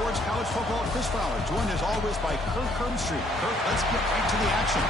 Sports College Football. Chris Fowler, joined as always by Kirk Herbstreit. Kirk, let's get right to the action.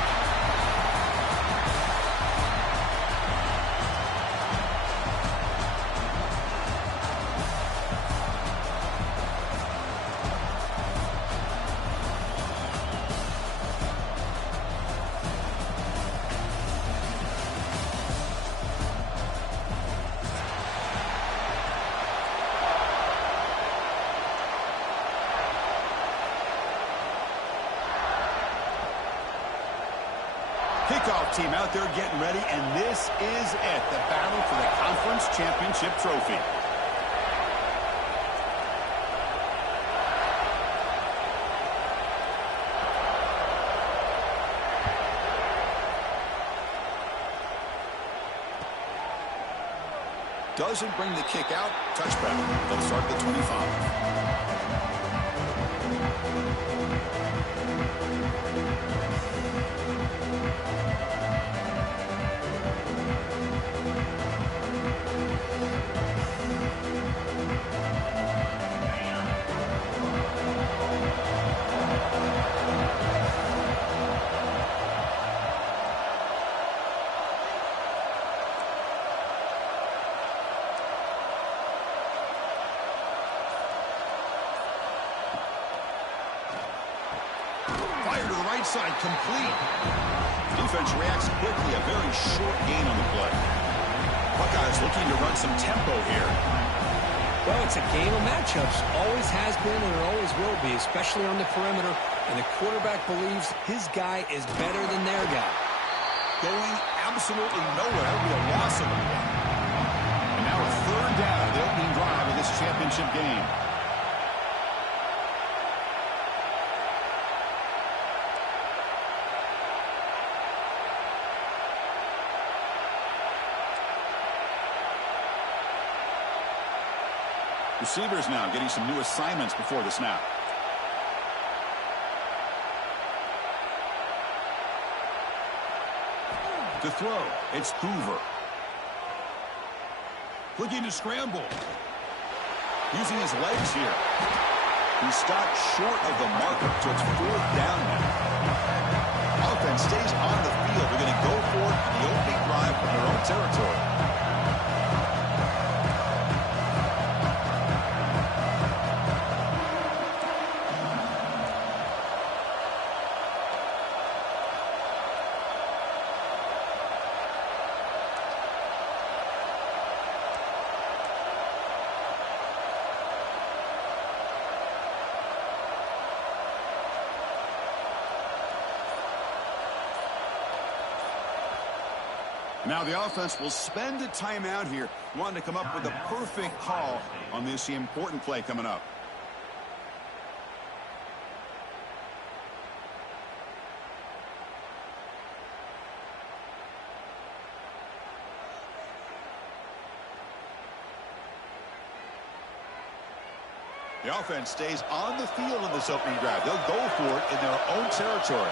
Kickoff team out there getting ready, and this is it, the battle for the conference championship trophy. Doesn't bring the kick out. Touchback. They'll start at the 25. Fire to the right side, complete. Defense reacts quickly, a very short gain on the play. Buckeyes looking to run some tempo here. Well, it's a game of matchups. Always has been and it always will be, especially on the perimeter. And the quarterback believes his guy is better than their guy. Going absolutely nowhere. That would be a loss of a play. And now a third down, the opening drive of this championship game. Receivers now getting some new assignments before the snap. To throw, it's Hoover. Looking to scramble. Using his legs here. He stopped short of the marker, so it's fourth down now. Offense stays on the field. They're going to go for it in the opening drive from their own territory. Now the offense will spend a timeout here, wanting to come up with the perfect call on this important play coming up. The offense stays on the field in this opening drive. They'll go for it in their own territory.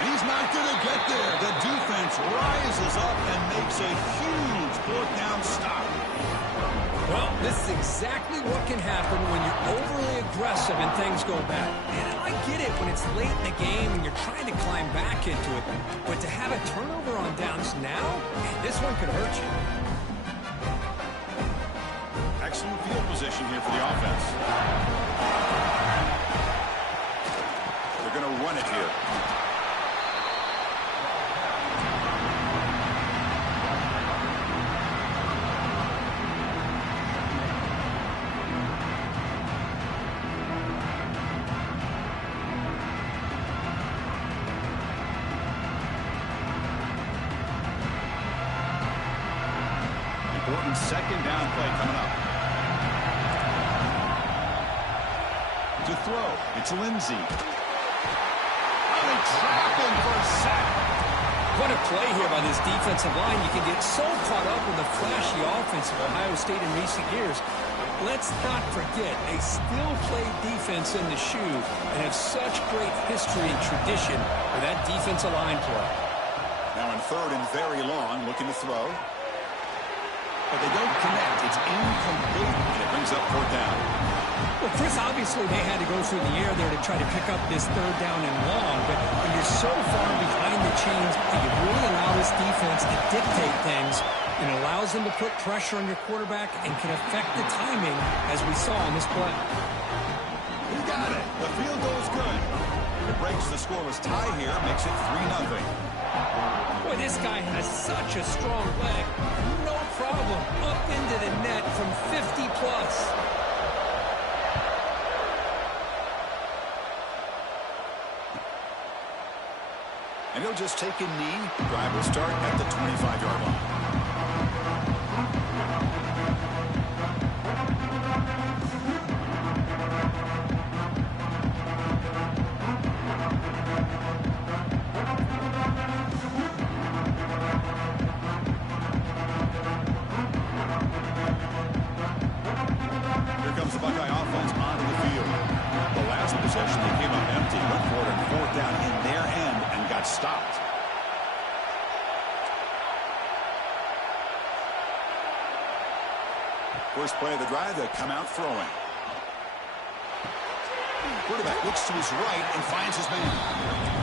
He's not going to get there. The defense rises up and makes a huge fourth down stop. Well, this is exactly what can happen when you're overly aggressive and things go bad. And I get it when it's late in the game and you're trying to climb back into it. But to have a turnover on downs now, man, this one could hurt you. Excellent field position here for the offense. They're going to run it here. Important second down play coming up. To throw, it's Lindsey. Oh, they trap him for a sack. What a play here by this defensive line. You can get so caught up in the flashy offense of Ohio State in recent years. let's not forget, they still play defense in the shoe and have such great history and tradition with that defensive line play. Now in third and very long, looking to throw. But they don't connect. It's incomplete, and it brings up fourth down. Well, Chris, obviously they had to go through the air there to try to pick up this third down and long, but when you're so far behind the chains, you really allow this defense to dictate things. It allows them to put pressure on your quarterback and can affect the timing, as we saw on this play. He got it. The field goal is good. It breaks the scoreless tie here, makes it 3-0. Boy, this guy has such a strong leg. No problem. Up into the net from 50-plus. And he'll just take a knee. Drive will start at the 25-yard line. Here comes the Buckeye offense onto the field. The last possession, they came up empty, went for it on fourth down in their end and got stopped. First play of the drive, they come out throwing. Quarterback looks to his right and finds his man.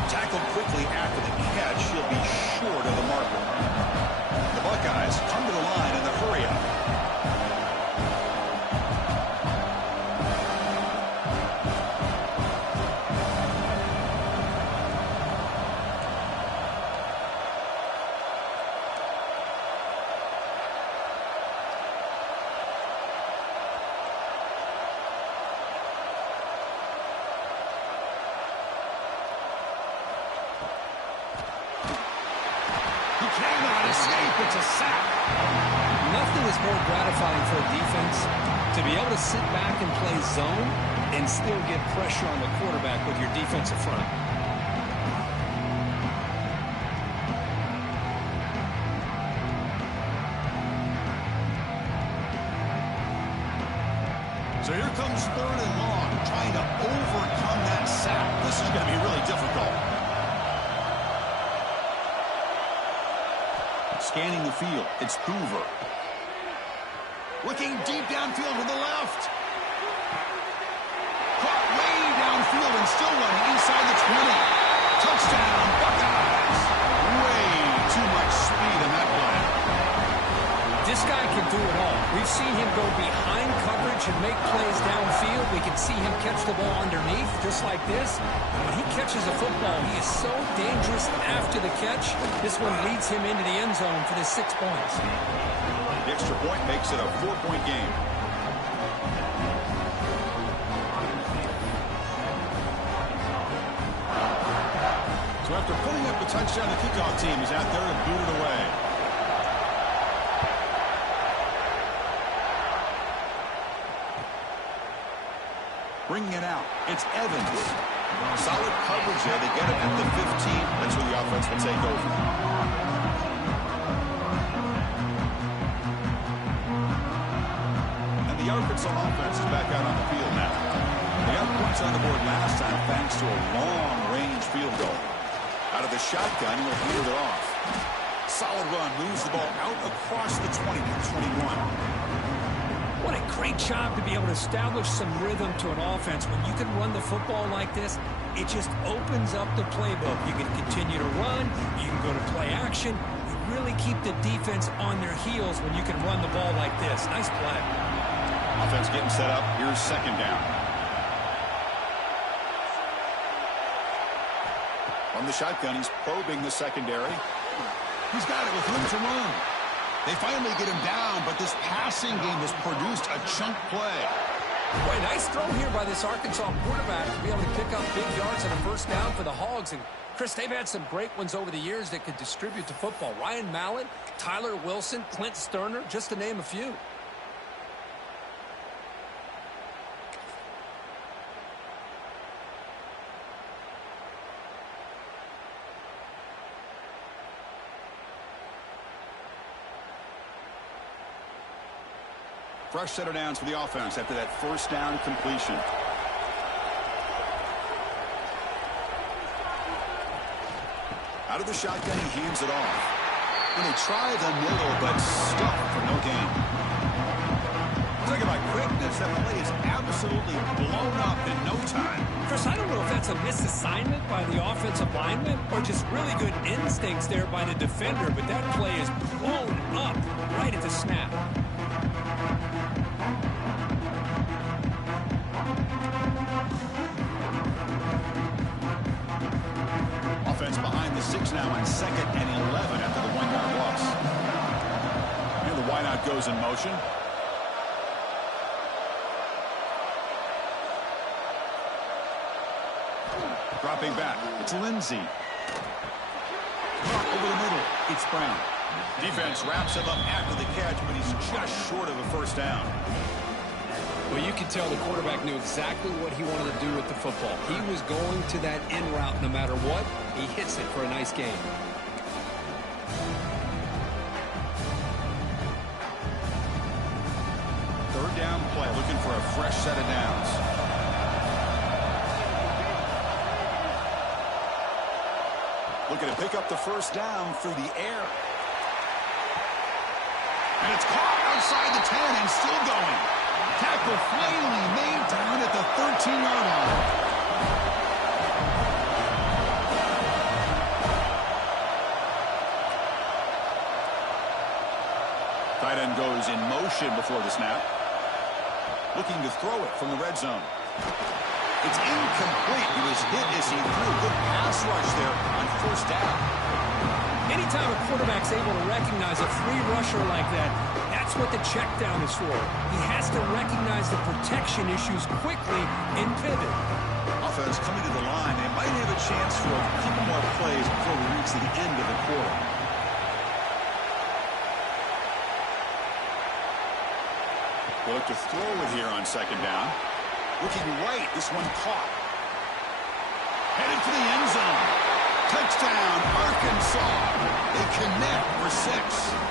Tackled quickly after the catch. He'll be short of the marker. The Buckeyes come to the line in the hurry-up. It's a sack. Nothing is more gratifying for a defense to be able to sit back and play zone and still get pressure on the quarterback with your defensive front. So here comes third and long, trying to overcome that sack. This is going to be really difficult. Scanning the field, it's Hoover. Looking deep downfield to the left. Caught way downfield and still running inside the 20. Touchdown, Buckeyes. Way too much speed in that play. This guy can do it all. We've seen him go behind coverage and make plays downfield. We can see him catch the ball underneath, just like this. And when he catches a football, he is so dangerous after the catch. This one leads him into the end zone for the 6 points. The extra point makes it a 4-point game. So after putting up a touchdown, the kickoff team is out there to boot it away. Bringing it out, it's Evans. Solid coverage there. They get it at the 15. That's where the offense will take over. And the Arkansas offense is back out on the field now. They got points on the board last time thanks to a long-range field goal. Out of the shotgun, he'll hand it off. Solid run, moves the ball out across the 20 to 21. What a great job to be able to establish some rhythm to an offense. When you can run the football like this, it just opens up the playbook. You can continue to run. You can go to play action. You really keep the defense on their heels when you can run the ball like this. Nice play. Offense getting set up. Here's second down. On the shotgun, he's probing the secondary. He's got it with room to run. They finally get him down, but this passing game has produced a chunk play. Boy, nice throw here by this Arkansas quarterback to be able to pick up big yards on a first down for the Hogs. And, Chris, they've had some great ones over the years that could distribute the football. Ryan Mallett, Tyler Wilson, Clint Sterner, just to name a few. Fresh set of downs for the offense after that first down completion. Out of the shotgun, he hands it off. And they try the middle, but stuck for no gain. Talk about quickness. That play is absolutely blown up in no time. Chris, I don't know if that's a misassignment by the offensive lineman or just really good instincts there by the defender, but that play is blown up right at the snap. Offense behind the 6 now on 2nd and 11 after the 1-yard loss. And the wideout goes in motion. Dropping back, it's Lindsey. Over the middle, it's Brown. Defense wraps him up after the catch, but he's just short of a first down. Well, you could tell the quarterback knew exactly what he wanted to do with the football. He was going to that in route no matter what. He hits it for a nice gain. Third down play, looking for a fresh set of downs. Looking to pick up the first down through the air. And it's caught outside the 10 and still going. Tackle finally made down at the 13-yard line. Tight end goes in motion before the snap. Looking to throw it from the red zone. It's incomplete. He was hit as he threw a good pass rush there on first down. Anytime a quarterback's able to recognize a free rusher like that, that's what the check down is for. He has to recognize the protection issues quickly and pivot. Offense coming to the line. They might have a chance for a couple more plays before we reach the end of the quarter. We'll look to throw it here on second down. Looking right, this one caught. Headed for the end zone. Touchdown, Arkansas. They connect for 6.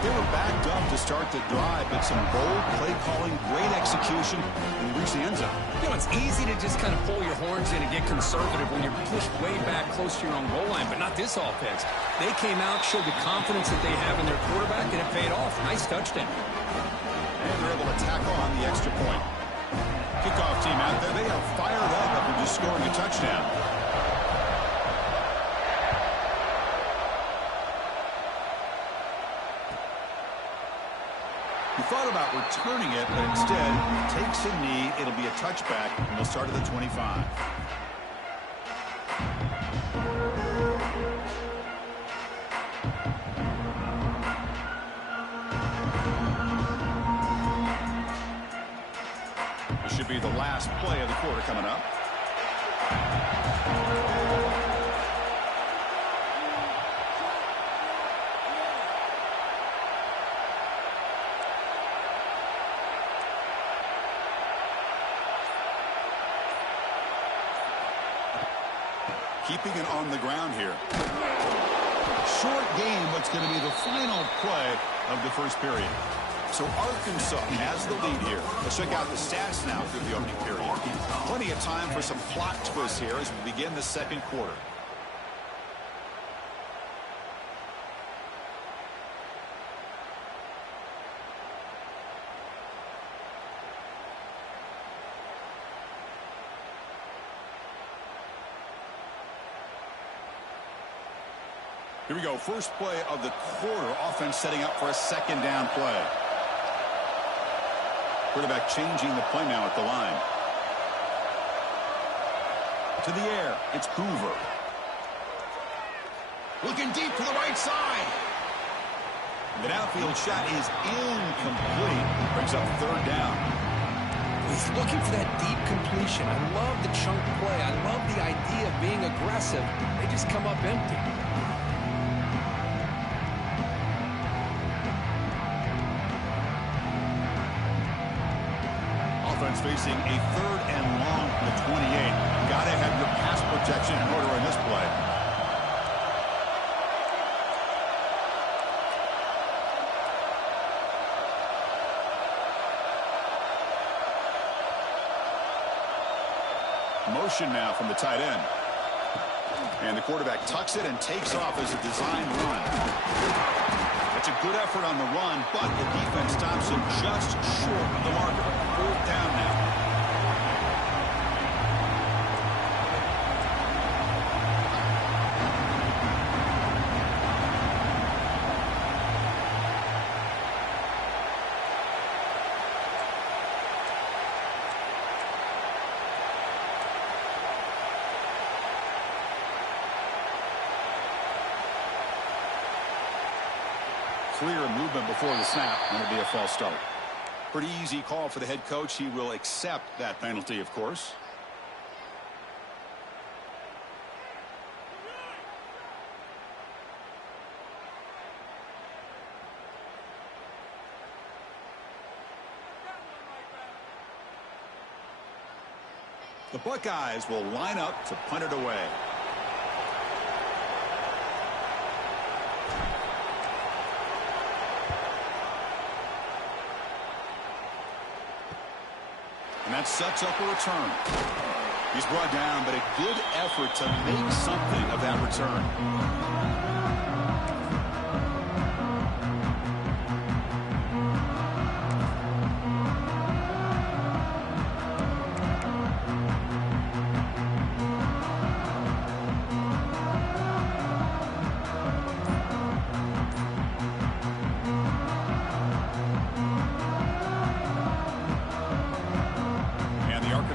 They were backed up to start the drive, but some bold play calling, great execution, and they reached the end zone. You know, it's easy to just kind of pull your horns in and get conservative when you're pushed way back close to your own goal line, but not this offense. They came out, showed the confidence that they have in their quarterback, and it paid off. Nice touchdown. And they're able to tackle on the extra point. Kickoff team out there, they are fired up after just scoring a touchdown. He thought about returning it, but instead takes a knee. It'll be a touchback, and they'll start at the 25. This should be the last play of the quarter coming up. Keeping it on the ground here. Short game, what's going to be the final play of the first period. So Arkansas has the lead here. Let's check out the stats now through the opening period. Plenty of time for some plot twists here as we begin the second quarter. Here we go. First play of the quarter. Offense setting up for a second down play. Quarterback changing the play now at the line. To the air. It's Hoover. Looking deep to the right side. The downfield shot is incomplete. Brings up third down. He's looking for that deep completion. I love the chunk play. I love the idea of being aggressive. They just come up empty. Offense facing a third and long from the 28. Got to have your pass protection in order in this play. Motion now from the tight end. And the quarterback tucks it and takes off as a design run. It's a good effort on the run, but the defense stops him just short of the marker. 4th down now. Clear movement before the snap, and it'll be a false start. Pretty easy call for the head coach. He will accept that penalty, of course. The Buckeyes will line up to punt it away. And that sets up a return. He's brought down, but a good effort to make something of that return.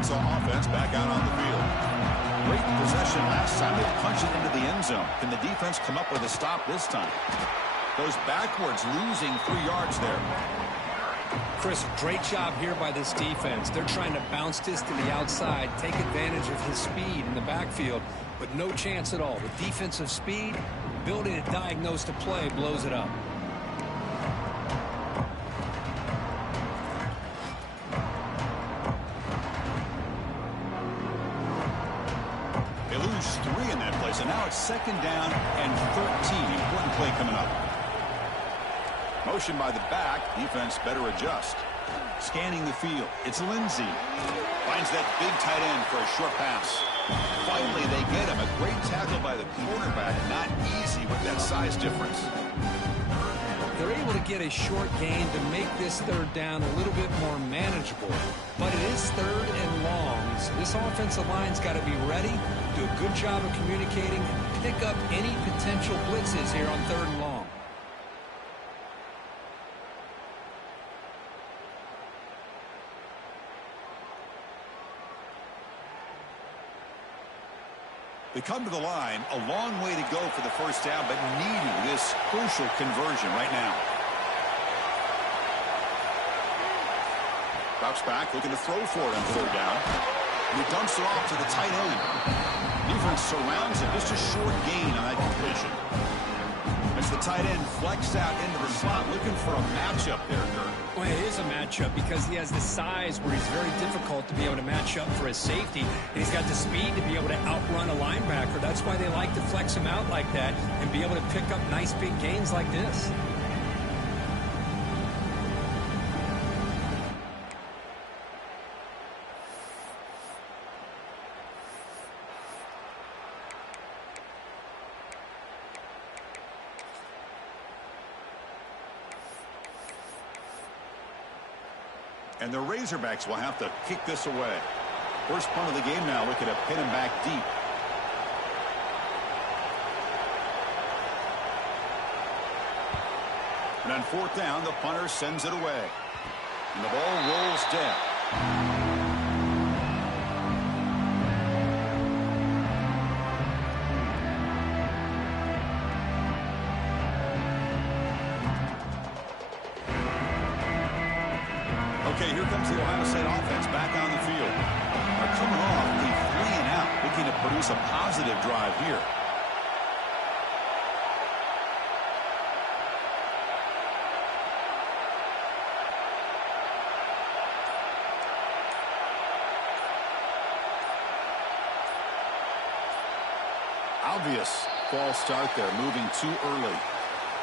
Offense back out on the field. Great possession last time. They punched it into the end zone. Can the defense come up with a stop this time? Goes backwards, losing 3 yards there. Chris, great job here by this defense. They're trying to bounce this to the outside, take advantage of his speed in the backfield, but no chance at all. With defensive speed, ability to diagnose the play blows it up. So now it's 2nd down and 13. Important play coming up. Motion by the back. Defense better adjust. Scanning the field. It's Lindsey. Finds that big tight end for a short pass. Finally, they get him. A great tackle by the quarterback. Not easy with that size difference. They're able to get a short gain to make this 3rd down a little bit more manageable. But it is 3rd and long. So this offensive line's got to be ready, do a good job of communicating, and pick up any potential blitzes here on 3rd and long. They come to the line, a long way to go for the 1st down, but needing this crucial conversion right now. Drops back, looking to throw for it on 3rd down. And he dumps it off to the tight end. Defense surrounds him, just a short gain on that completion. As the tight end flexed out into the slot, looking for a matchup there, Kirk. Well, it is a matchup because he has the size where he's very difficult to be able to match up for his safety. And he's got the speed to be able to outrun a linebacker. That's why they like to flex him out like that and be able to pick up nice big gains like this. And the Razorbacks will have to kick this away. First punt of the game now, looking to pin him back deep. And on 4th down, the punter sends it away. And the ball rolls dead. Okay, here comes the Ohio State offense back on the field. They're coming off a 3-and-out, looking to produce a positive drive here. Obvious false start there, moving too early.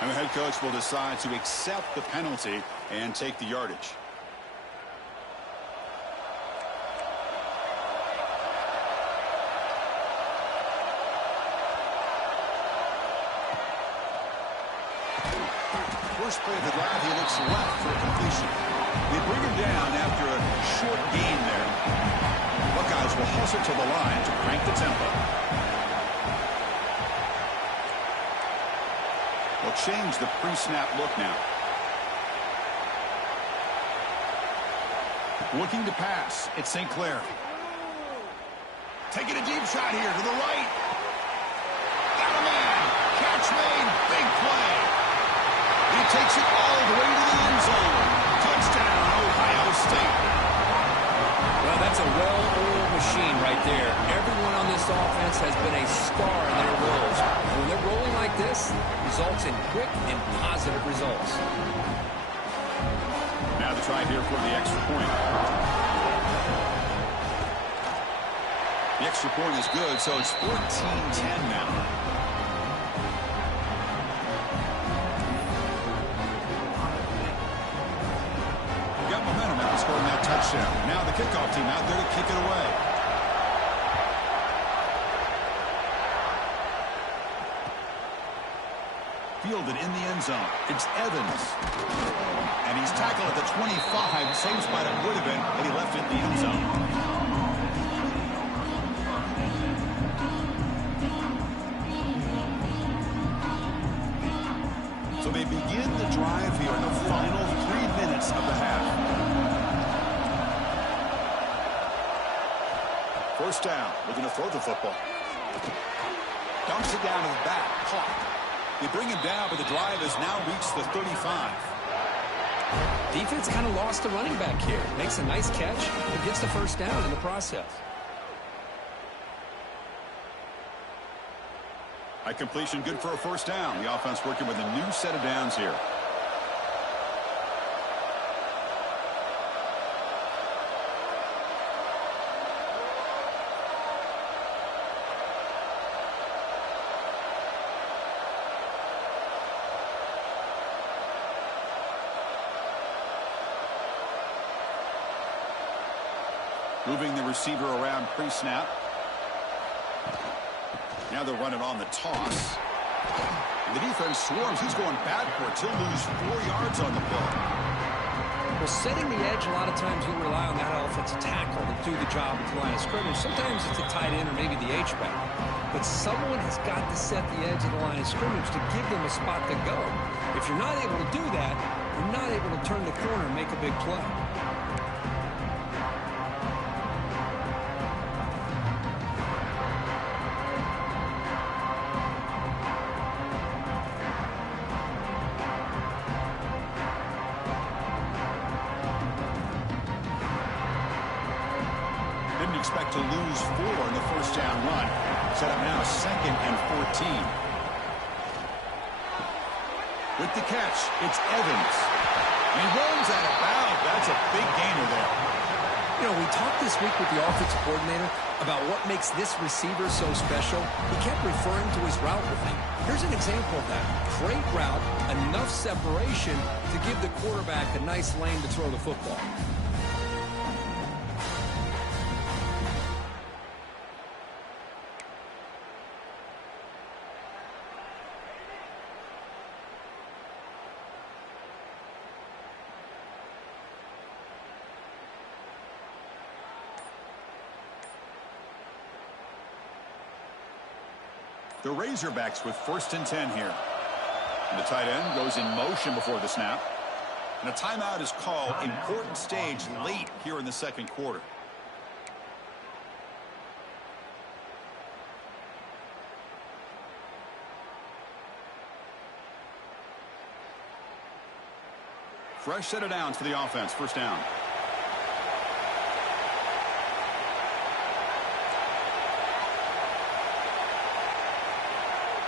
And the head coach will decide to accept the penalty and take the yardage. first play of the drive, he looks left for a completion. They bring him down after a short gain there. Buckeyes will hustle to the line to crank the tempo. They'll change the pre-snap look now. Looking to pass. It's St. Clair. Taking a deep shot here to the right. Got a man. Catch made. Big play. He takes it all the way to the end zone. Touchdown, Ohio State. Well, that's a well-oiled machine right there. Everyone on this offense has been a star in their roles. When they're rolling like this, results in quick and positive results. Now the try here for the extra point. The extra point is good, so it's 14-10 now. Got momentum after scoring that touchdown. Now the kickoff team out there to kick it away. Fielded in the end zone. It's Evans. And he's tackled at the 25. Same spot it would have been, but he left it in the end zone. So they begin the drive here in the final 3 minutes of the half. First down, looking to throw the football. Dumps it down to the back, caught. They bring him down, but the drive has now reached the 35. Defense kind of lost the running back here. Makes a nice catch and gets the first down in the process. High completion, good for a first down. The offense working with a new set of downs here. Moving the receiver around pre-snap. Now they're running on the toss. And the defense swarms. He's going backwards. He'll lose 4 yards on the play. Well, setting the edge, a lot of times you'll rely on that offensive tackle to do the job at the line of scrimmage. Sometimes it's a tight end or maybe the H-back. But someone has got to set the edge of the line of scrimmage to give them a spot to go. If you're not able to do that, you're not able to turn the corner and make a big play. Expect to lose 4 in the first down run. Set up now 2nd and 14. With the catch, it's Evans. And he runs out of bounds. That's a big gainer there. You know, we talked this week with the offensive coordinator about what makes this receiver so special. He kept referring to his route running. Here's an example of that. Great route, enough separation to give the quarterback a nice lane to throw the football. The Razorbacks with 1st and 10 here. And the tight end goes in motion before the snap. And a timeout is called. Important stage late here in the second quarter. Fresh set of downs for the offense. First down.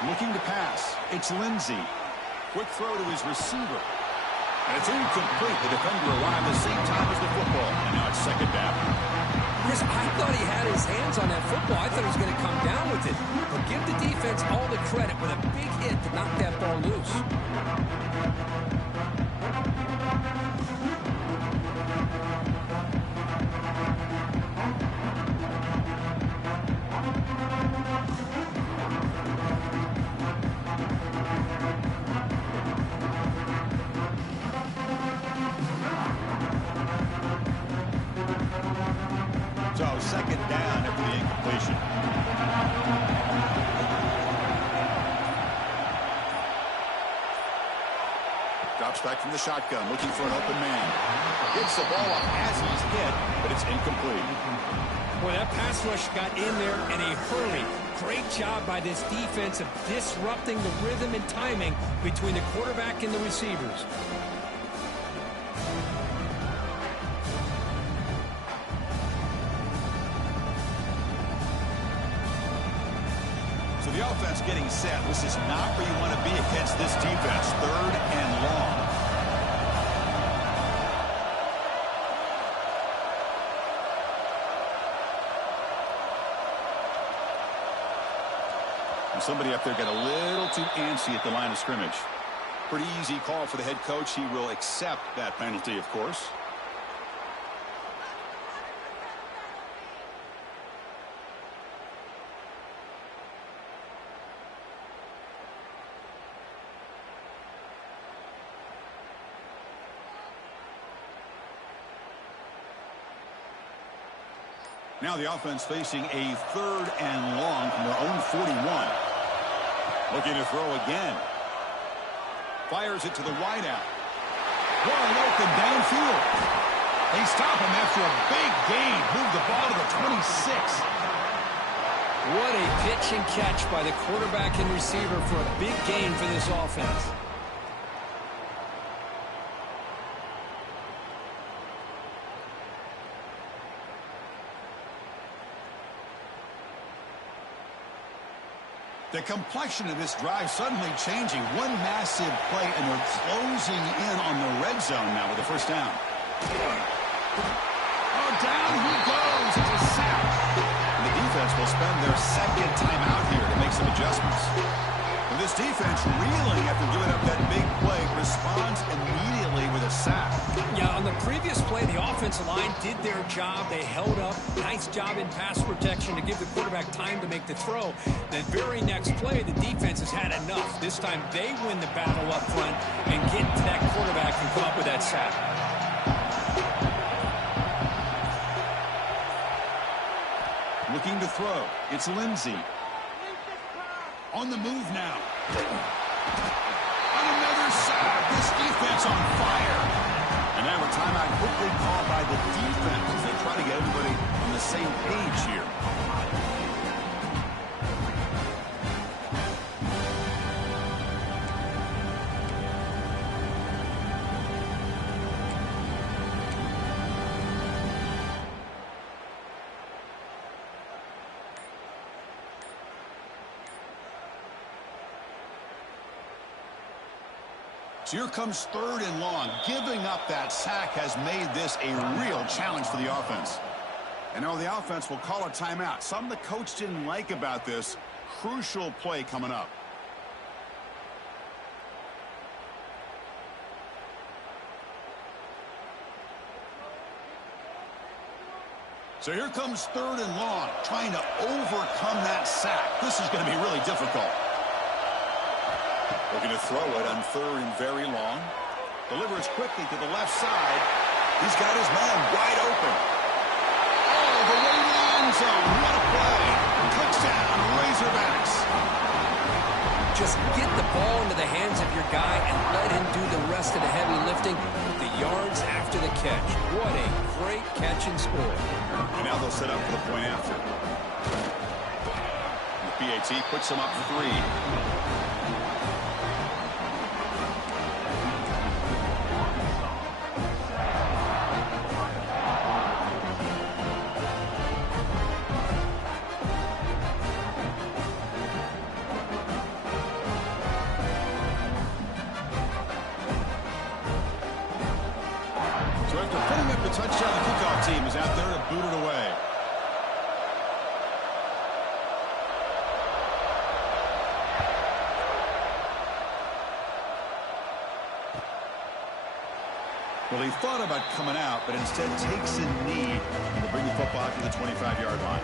Looking to pass. It's Lindsey. Quick throw to his receiver. And it's incomplete. The defender arrived the same time as the football. And now it's 2nd down. Chris, I thought he had his hands on that football. I thought he was going to come down with it. But give the defense all the credit with a big hit to knock that ball loose. second down after the incompletion. Drops back from the shotgun, looking for an open man. Gets the ball up as he's hit, but it's incomplete. Boy, that pass rush got in there in a hurry. Great job by this defense of disrupting the rhythm and timing between the quarterback and the receivers. So the offense getting set. This is not where you want to be against this defense. 3rd and long. Somebody up there got a little too antsy at the line of scrimmage. Pretty easy call for the head coach. He will accept that penalty, of course. Now the offense facing a 3rd and long from their own 41. Looking to throw again. Fires it to the wideout. Wide open downfield. They stop him after a big gain. Move the ball to the 26. What a pitch and catch by the quarterback and receiver for a big gain for this offense. The complexion of this drive suddenly changing. One massive play, and they're closing in on the red zone now with the first down. Oh, down he goes. It's a sack. And the defense will spend their second timeout here to make some adjustments. And this defense, reeling after giving up that big play, responds immediately with a sack. Yeah, on the previous play, the offensive line did their job. They held up. Nice job in pass protection to give the quarterback time to make the throw. The very next play, the defense has had enough. This time they win the battle up front and get to that quarterback and come up with that sack. Looking to throw. It's Lindsey. On the move now. On another sack. This defense on fire. And now a timeout quickly called by the defense as they try to get everybody on the same page here. So here comes 3rd and long. Giving up that sack has made this a real challenge for the offense. And now the offense will call a timeout. Something the coach didn't like about this. Crucial play coming up. So here comes 3rd and long, trying to overcome that sack. This is going to be really difficult. Looking to throw it on 3rd and very long. Delivers quickly to the left side. He's got his man wide open. Oh, the way to the end zone. What a play. Touchdown, Razorbacks. Just get the ball into the hands of your guy and let him do the rest of the heavy lifting with the yards after the catch. What a great catch and score. And now they'll set up for the point after. The PAT puts him up 3. So after putting up the touchdown, the kickoff team is out there to boot it away. Well, he thought about coming out, but instead takes a knee to bring the football to the 25-yard line.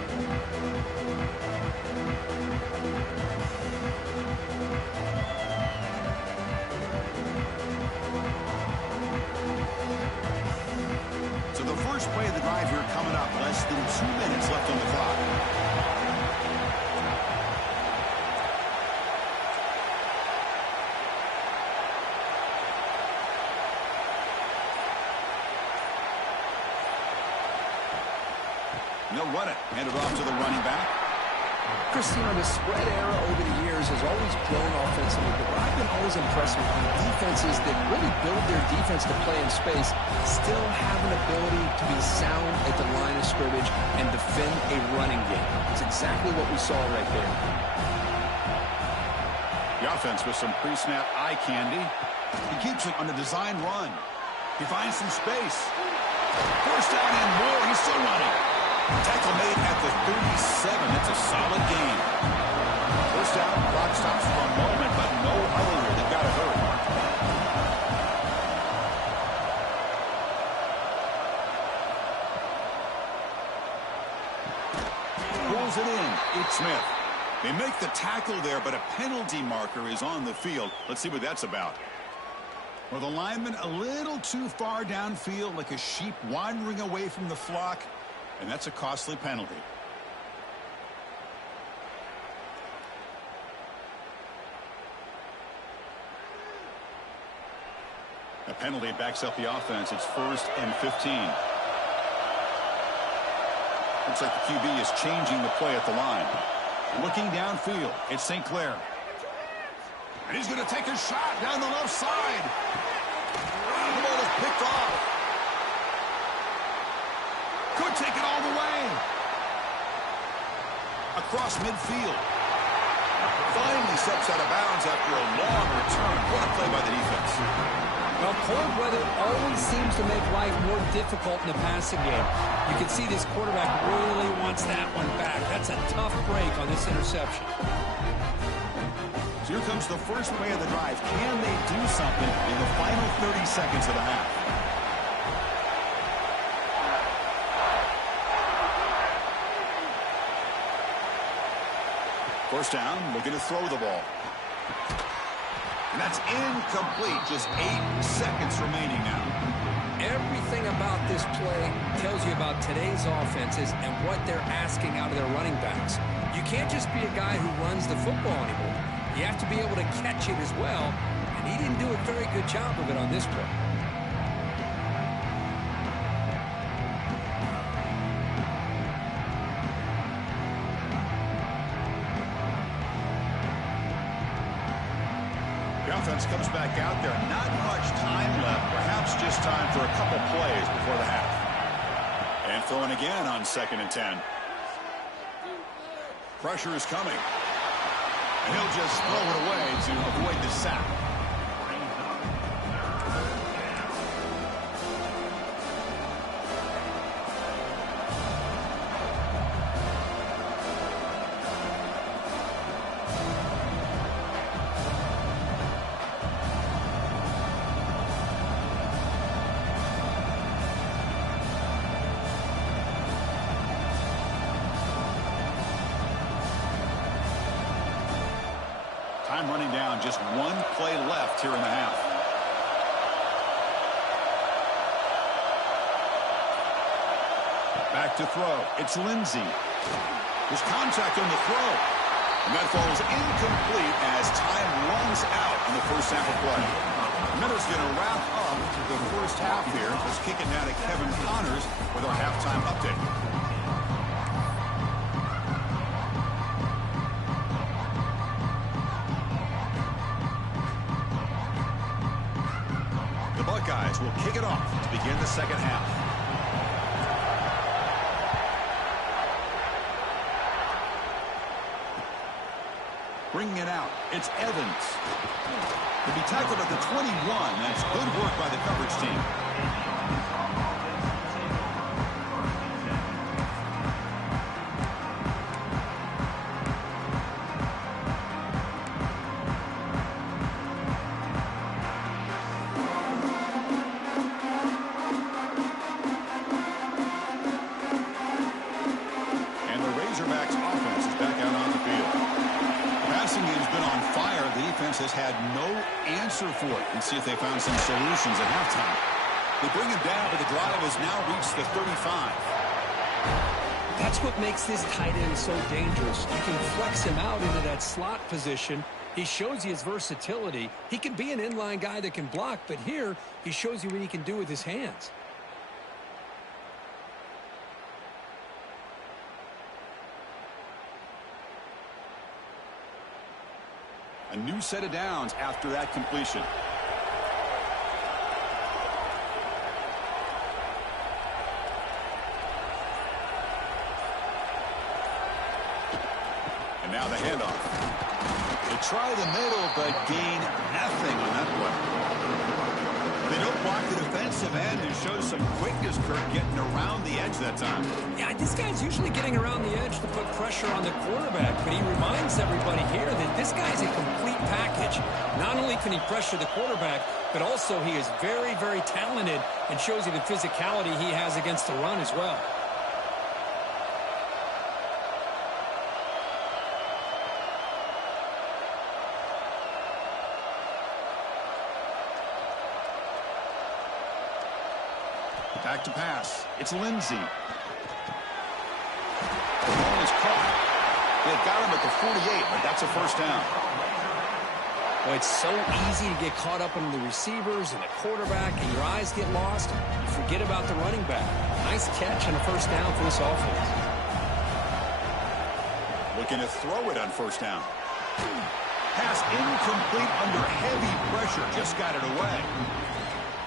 So the first play of the drive here coming up. Less than 2 minutes left. And they'll run it. Hand it off to the running back. Christine, the spread era over the years has always grown offensively, but what I've been always impressed with defenses that really build their defense to play in space still have an ability to be sound at the line of scrimmage and defend a running game. It's exactly what we saw right there. The offense with some pre-snap eye candy. He keeps it on a design run. He finds some space. First down and more. He's still running. Tackle made at the 37. It's a solid gain. First down, clock stops for a moment, but no hurry. They've got to hurry. Pulls it in. It's Smith. They make the tackle there, but a penalty marker is on the field. Let's see what that's about. Well, the lineman a little too far downfield, like a sheep wandering away from the flock, and that's a costly penalty. A penalty backs up the offense. It's 1st and 15. Looks like the QB is changing the play at the line. Looking downfield, it's St. Clair. And he's going to take a shot down the left side. The ball is picked off. Could take it all the way. Across midfield. Finally steps out of bounds after a long return. What a play by the defense. Well, cold weather always seems to make life more difficult in the passing game. You can see this quarterback really wants that one back. That's a tough break on this interception. So here comes the first play of the drive. Can they do something in the final 30 seconds of the half? First down, looking to throw the ball. And that's incomplete. Just 8 seconds remaining now. Everything about this play tells you about today's offenses and what they're asking out of their running backs. You can't just be a guy who runs the football anymore. You have to be able to catch it as well, and he didn't do a very good job of it on this play. The offense comes back out there. Not much time left. Perhaps just time for a couple plays before the half. And throwing again on 2nd and 10. Pressure is coming. And he'll just throw it away to avoid the sack. Time running down, just 1 play left here in the half. Back to throw. It's Lindsey. There's contact on the throw. And that falls incomplete as time runs out in the first half of play. Miller's going to wrap up the first half here. Let's kick it now to Kevin Connors with our halftime update. The Buckeyes will kick it off to begin the second half. Bringing it out, it's Evans. To be tackled at the 21, that's good work by the coverage team. And the Razorbacks offense is back out on the field. Passing game's been on fire. The defense has had no answer for it. Let's see if they found some solutions at halftime. They bring him down, but the drive has now reached the 35. That's what makes this tight end so dangerous. You can flex him out into that slot position. He shows you his versatility. He can be an inline guy that can block, but here he shows you what he can do with his hands. A new set of downs after that completion. And now the handoff. They try the middle, but gain nothing on that play. They don't block the defensive end and show some quickness, Kirk, getting around the edge that time. Yeah, this guy's usually getting around the edge to put pressure on the quarterback, but he reminds everybody here that this guy's a complete package. Not only can he pressure the quarterback, but also he is very, very talented and shows you the physicality he has against the run as well. Back to pass. It's Lindsey. The ball is caught. They got him at the 48, but that's a first down. Well, it's so easy to get caught up in the receivers and the quarterback, and your eyes get lost. You forget about the running back. Nice catch and a first down for this offense. Looking to throw it on first down. Pass incomplete under heavy pressure. Just got it away.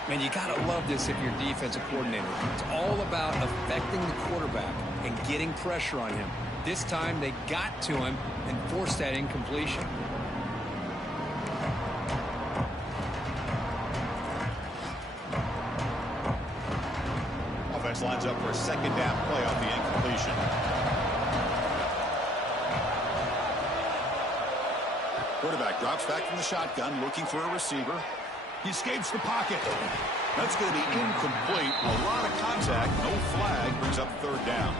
Man, you got to love this if you're a defensive coordinator. It's all about affecting the quarterback and getting pressure on him. This time they got to him and forced that incompletion. Offense lines up for a second down play off the incompletion. Quarterback drops back from the shotgun, looking for a receiver. He escapes the pocket. That's going to be incomplete. A lot of contact. No flag. Brings up third down.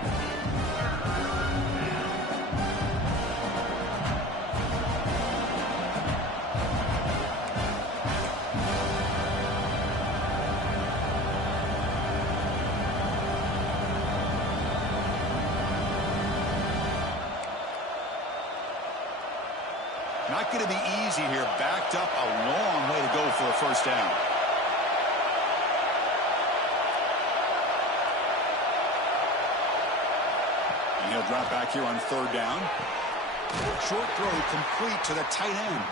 Not going to be easy here. Backed up a long way to go for a first down. And he'll drop back here on third down. Short throw complete to the tight end.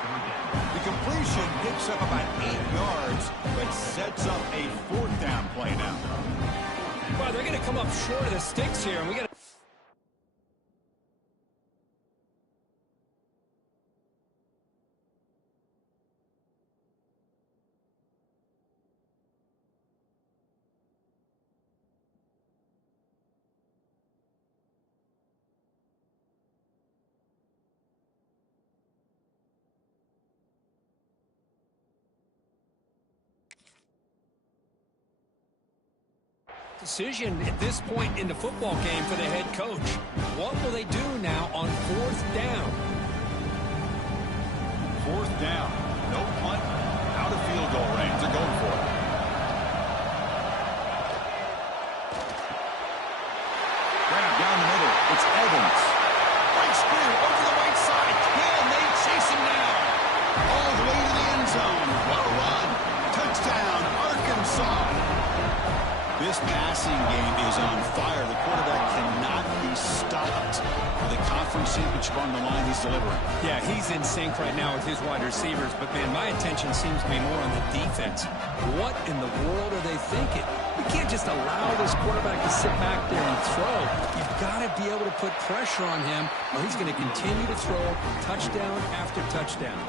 The completion picks up about 8 yards, but sets up a fourth down play now. Well, they're going to come up short of the sticks here, and we got to... Decision at this point in the football game for the head coach. What will they do now on fourth down? Fourth down. No punt. Out of field goal range. They're going for it. Grab down the middle. It's Evans. Right spear over the right side. Can they chase him down? All the way to the end zone. What a run. Touchdown, Arkansas. This passing game is on fire. The quarterback cannot be stopped. The conference championship on the line, he's delivering. Yeah, he's in sync right now with his wide receivers, but, man, my attention seems to be more on the defense. What in the world are they thinking? You can't just allow this quarterback to sit back there and throw. You've got to be able to put pressure on him, or he's going to continue to throw touchdown after touchdown.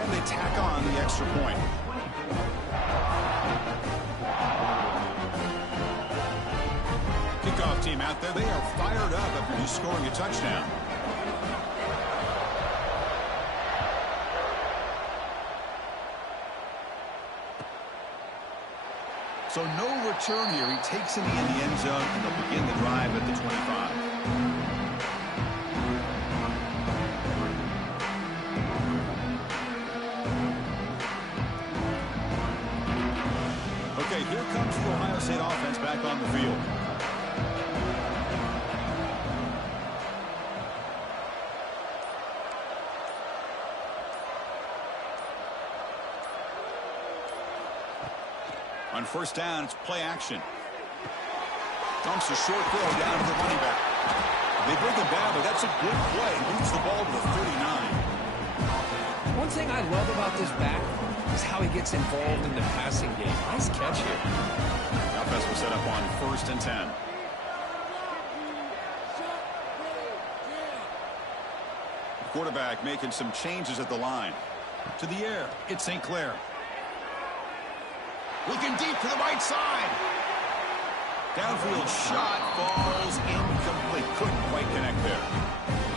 And they tack on the extra point. Kickoff team out there, they are fired up after just scoring a touchdown. So no return here. He takes it in the end zone, and they'll begin the drive at the 25. Okay, here comes the Ohio State offense back on the field. On first down, it's play action. Dumps a short throw down to the running back. They bring him down, but that's a good play. Moves the ball to the 39. thing I love about this back is how he gets involved in the passing game. Nice catch here. The offense will set up on 1st and 10. Quarterback making some changes at the line. To the air, it's St. Clair. Looking deep to the right side. Downfield shot falls incomplete. Couldn't quite connect there.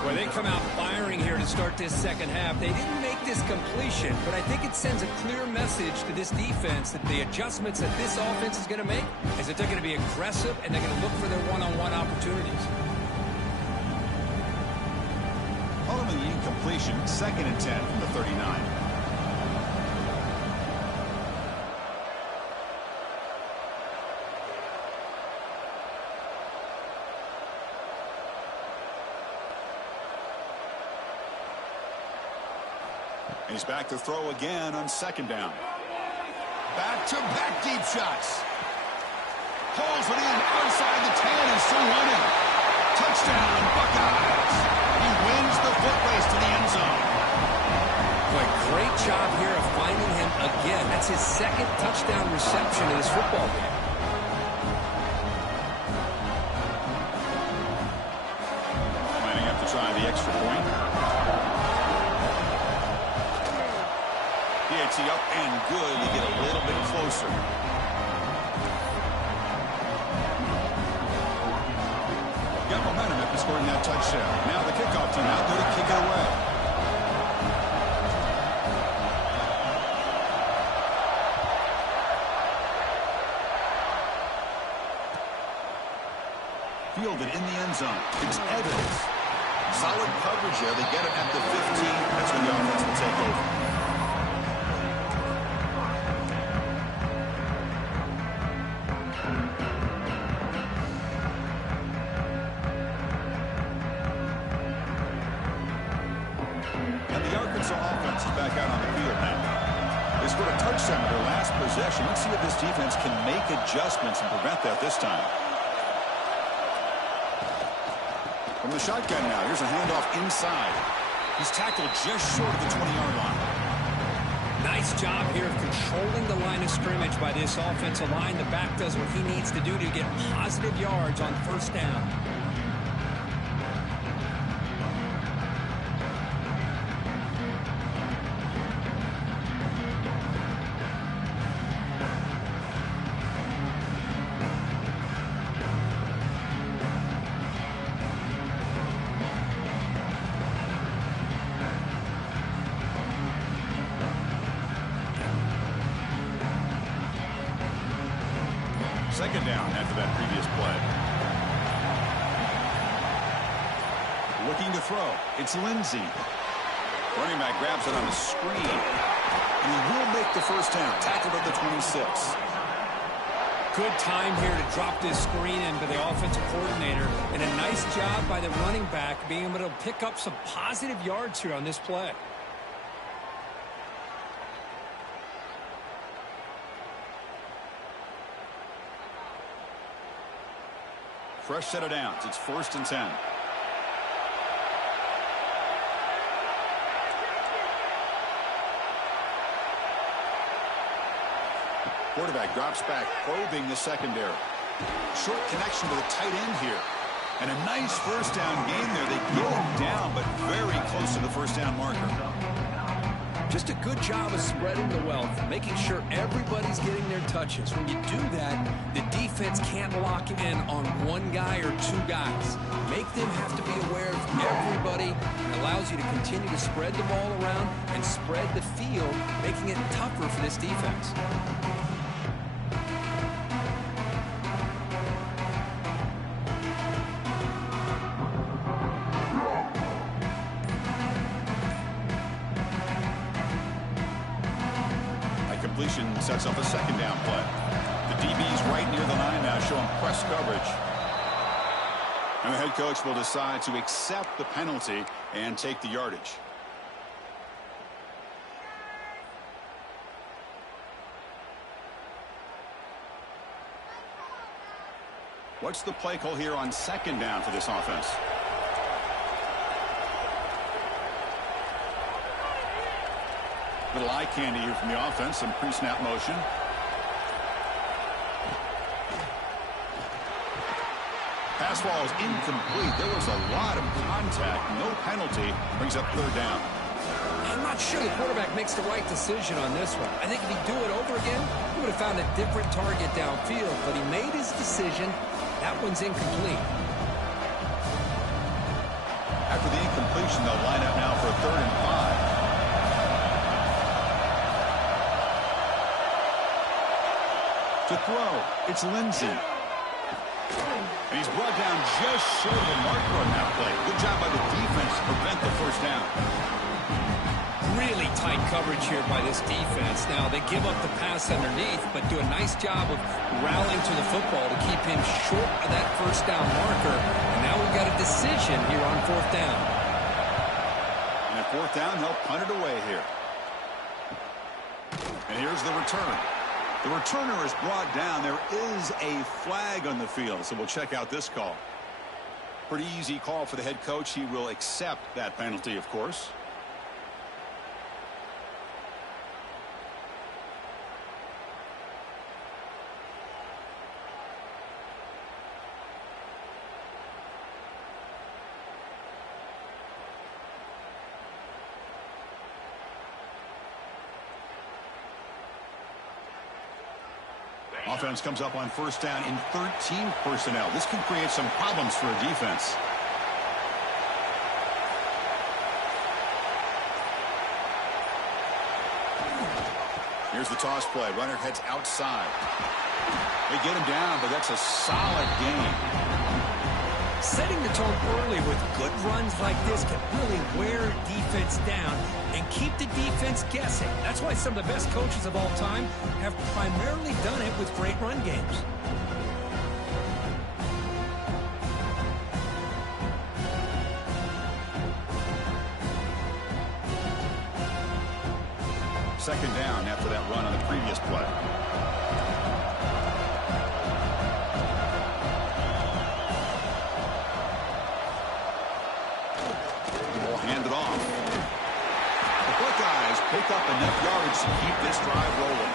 Well, they come out firing here to start this second half. They didn't make this completion, but I think it sends a clear message to this defense that the adjustments that this offense is going to make is that they're going to be aggressive and they're going to look for their one-on-one opportunities. Following the incompletion, 2nd and 10 from the 39. He's back to throw again on 2nd down. Back-to-back deep shots. Pulls it in outside the 10 and still running. Touchdown, Buckeyes. He wins the foot race to the end zone. Boy, great job here of finding him again. That's his 2nd touchdown reception in this football game. Lining up to try the extra point. PAT up and good to get a little bit closer. Got momentum after scoring that touchdown. Now the kickoff team out there to kick it away. Fielded in the end zone. It's Evans. Solid coverage there. They get it at the 15. That's when the offense will take over. Back out on the field now. They scored a touchdown with their last possession. Let's see if this defense can make adjustments and prevent that this time. From the shotgun now, here's a handoff inside. He's tackled just short of the 20-yard line. Nice job here of controlling the line of scrimmage by this offensive line. The back does what he needs to do to get positive yards on 1st down. Second down after that previous play. Looking to throw. It's Lindsey. Running back grabs it on the screen. And he will make the 1st down. Tackled at the 26. Good time here to drop this screen in for the offensive coordinator. And a nice job by the running back being able to pick up some positive yards here on this play. Fresh set of downs. It's 1st and 10. Quarterback drops back, probing the secondary. Short connection to the tight end here. And a nice 1st down gain there. They get him down, but very close to the 1st down marker. Just a good job of spreading the wealth, making sure everybody's getting their touches. When you do that, the defense can't lock in on one guy or two guys. Make them have to be aware of everybody. It allows you to continue to spread the ball around and spread the field, making it tougher for this defense. Completion sets up a 2nd down play. The DB's right near the line now, showing press coverage. And the head coach will decide to accept the penalty and take the yardage. What's the play call here on 2nd down for this offense? Little eye candy here from the offense. Some pre-snap motion. Pass ball is incomplete. There was a lot of contact. No penalty. Brings up third down. I'm not sure the quarterback makes the right decision on this one. I think if he'd do it over again, he would have found a different target downfield. But he made his decision. That one's incomplete. After the incompletion, they'll line up now for a 3rd and 5. To throw, it's Lindsey. And he's brought down just short of the marker on that play. Good job by the defense to prevent the first down. Really tight coverage here by this defense. Now, they give up the pass underneath, but do a nice job of rallying to the football to keep him short of that first down marker. And now we've got a decision here on 4th down. And at 4th down, they'll punt it away here. And here's the return. The returner is brought down. There is a flag on the field, so we'll check out this call. Pretty easy call for the head coach. He will accept that penalty, of course. Offense comes up on 1st down in 13 personnel. This can create some problems for a defense. Here's the toss play. Runner heads outside. They get him down, but that's a solid game. Setting the tone early with good runs like this can really wear defense down and keep the defense guessing. That's why some of the best coaches of all time have primarily done it with great run games. Second down after that run on the previous play. Pick up enough yards to keep this drive rolling.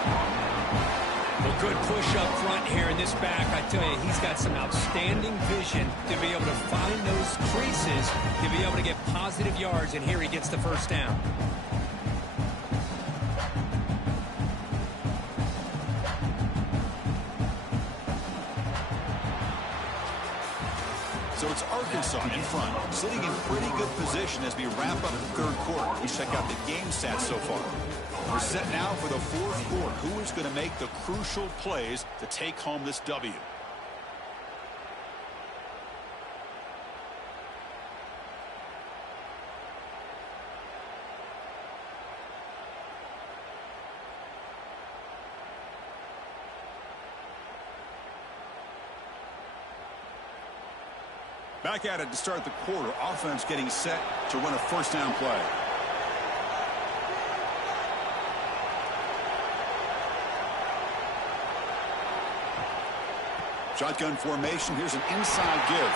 Well, good push up front here in this back. I tell you, he's got some outstanding vision to be able to find those creases, to be able to get positive yards, and here he gets the first down. So it's Arkansas in front, sitting in pretty good position as we wrap up the 3rd quarter. Let's check out the game stats so far. We're set now for the 4th quarter. Who is going to make the crucial plays to take home this W? Back at it to start the quarter. Offense getting set to run a 1st down play. Shotgun formation. Here's an inside give.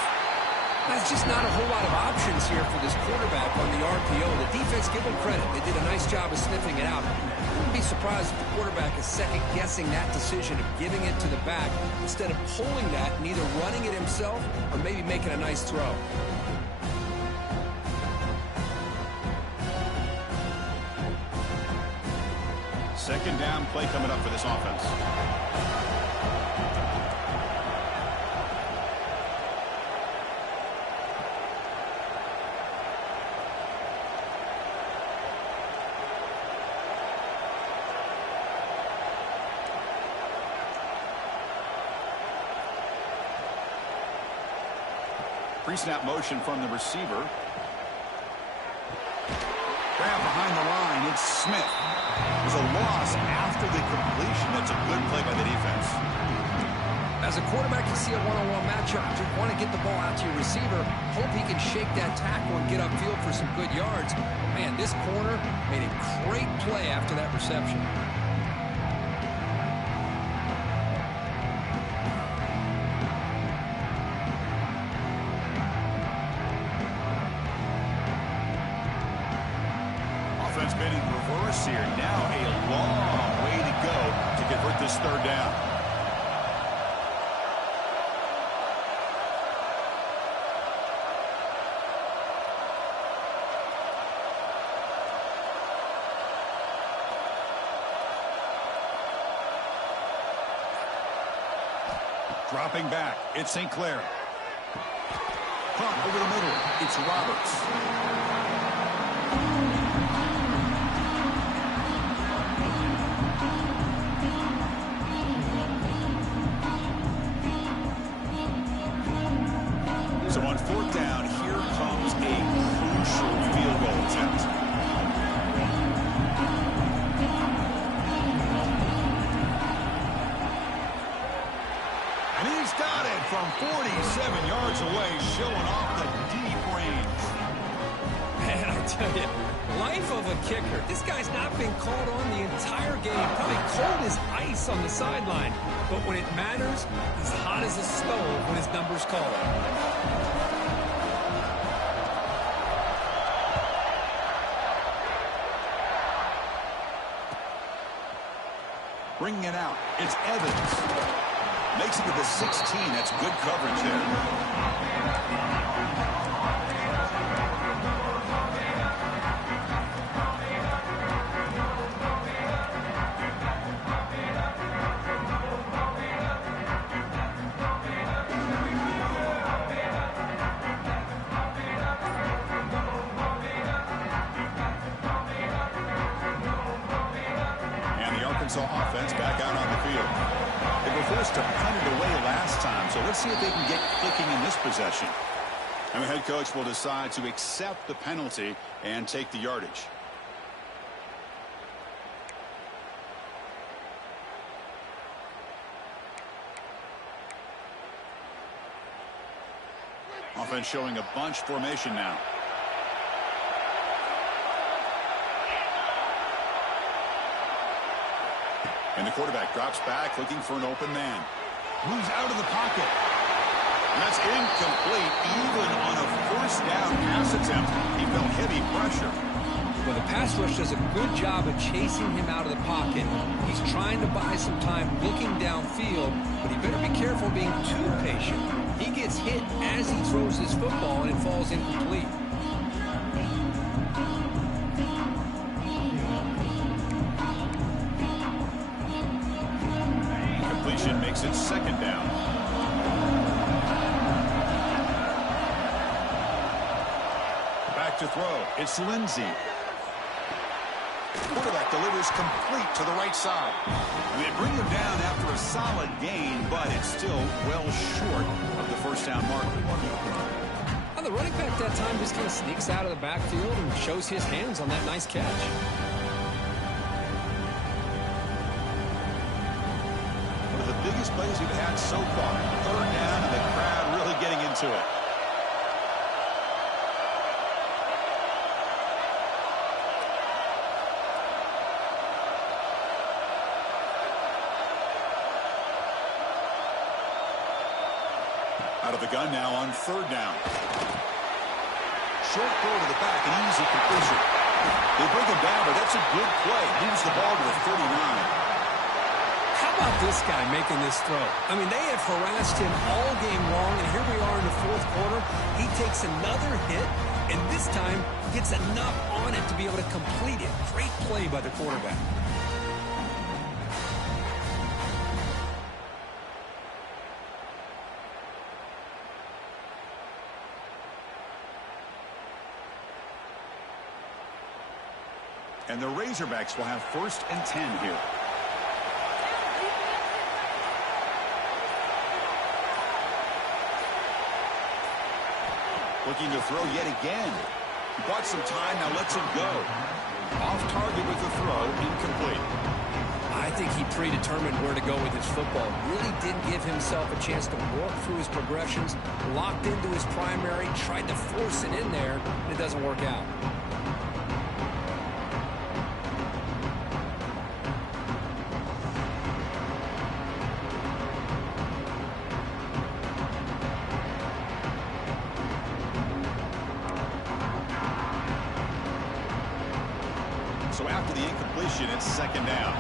There's just not a whole lot of options here for this quarterback on the RPO. The defense, give them credit. They did a nice job of sniffing it out. I wouldn't be surprised if the quarterback is second-guessing that decision of giving it to the back instead of pulling that and either running it himself or maybe making a nice throw. Second down play coming up for this offense. Pre-snap motion from the receiver. Grab behind the line. It's Smith. There's a loss after the completion. That's a good play by the defense. As a quarterback, you see a one-on-one matchup. You want to get the ball out to your receiver. Hope he can shake that tackle and get upfield for some good yards. Man, this corner made a great play after that reception. offense been in reverse here. Now a long way to go to convert this third down. Dropping back, it's St. Clair. Punt over the middle, it's Roberts. So on fourth down, here comes a crucial field goal attempt. And he's got it from 47 yards away, showing off the deep range. Man, I tell you, life of a kicker. This guy's not been called on the entire game. Probably cold as ice on the sideline. But when it matters, he's hot as a stove when his number's called. Bringing it out, it's Evans. Makes it to the 16. That's good coverage there. Arkansas offense back out on the field. They were forced to punt it away last time, so let's see if they can get clicking in this possession. And the head coach will decide to accept the penalty and take the yardage. Offense showing a bunch formation now. And the quarterback drops back, looking for an open man. Moves out of the pocket. And that's incomplete. Even on a first down pass attempt, he felt heavy pressure. Well, the pass rush does a good job of chasing him out of the pocket. He's trying to buy some time looking downfield, but he better be careful being too patient. He gets hit as he throws his football, and it falls incomplete. Makes it second down. Back to throw. It's Lindsey. Quarterback delivers complete to the right side. They bring him down after a solid gain, but it's still well short of the first down mark. Well, the running back that time just kind of sneaks out of the backfield and shows his hands on that nice catch. Biggest plays we've had so far. Third down, and the crowd really getting into it. Out of the gun now on third down. Short throw to the back, an easy completion. They bring him down, but that's a good play. Moves the ball to the 39. How about this guy making this throw? I mean, they have harassed him all game long, and here we are in the fourth quarter. He takes another hit, and this time gets enough on it to be able to complete it. Great play by the quarterback. And the Razorbacks will have 1st and 10 here. Looking to throw yet again. He bought some time, now lets him go. Off target with the throw, incomplete. I think he predetermined where to go with his football. Really didn't give himself a chance to work through his progressions. Locked into his primary, tried to force it in there, and it doesn't work out. So after the incompletion, it's second down.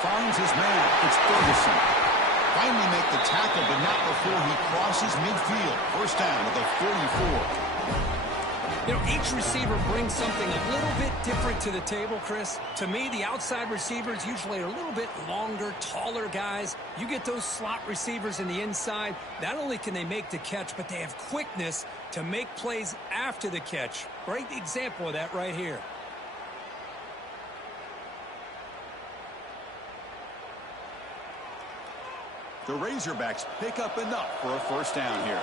Finds his man. It's Ferguson. Finally make the tackle, but not before he crosses midfield. First down at the 44. You know, each receiver brings something a little bit different to the table, Chris. To me, the outside receivers usually are a little bit longer, taller guys. You get those slot receivers in the inside, not only can they make the catch, but they have quickness to make plays after the catch. Great example of that right here. The Razorbacks pick up enough for a first down here.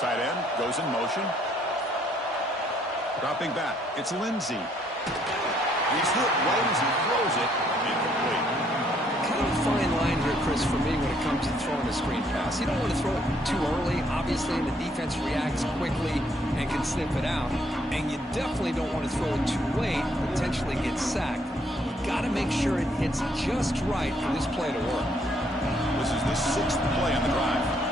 Tight end goes in motion. Dropping back. It's Lindsey. He's hit right as he throws it. Incomplete. Kind of a fine line here, Chris, for me when it comes to throwing a screen pass. You don't want to throw it too early, obviously, and the defense reacts quickly and can snip it out. And you definitely don't want to throw it too late, potentially get sacked. You've got to make sure it hits just right for this play to work. This is the 6th play on the drive.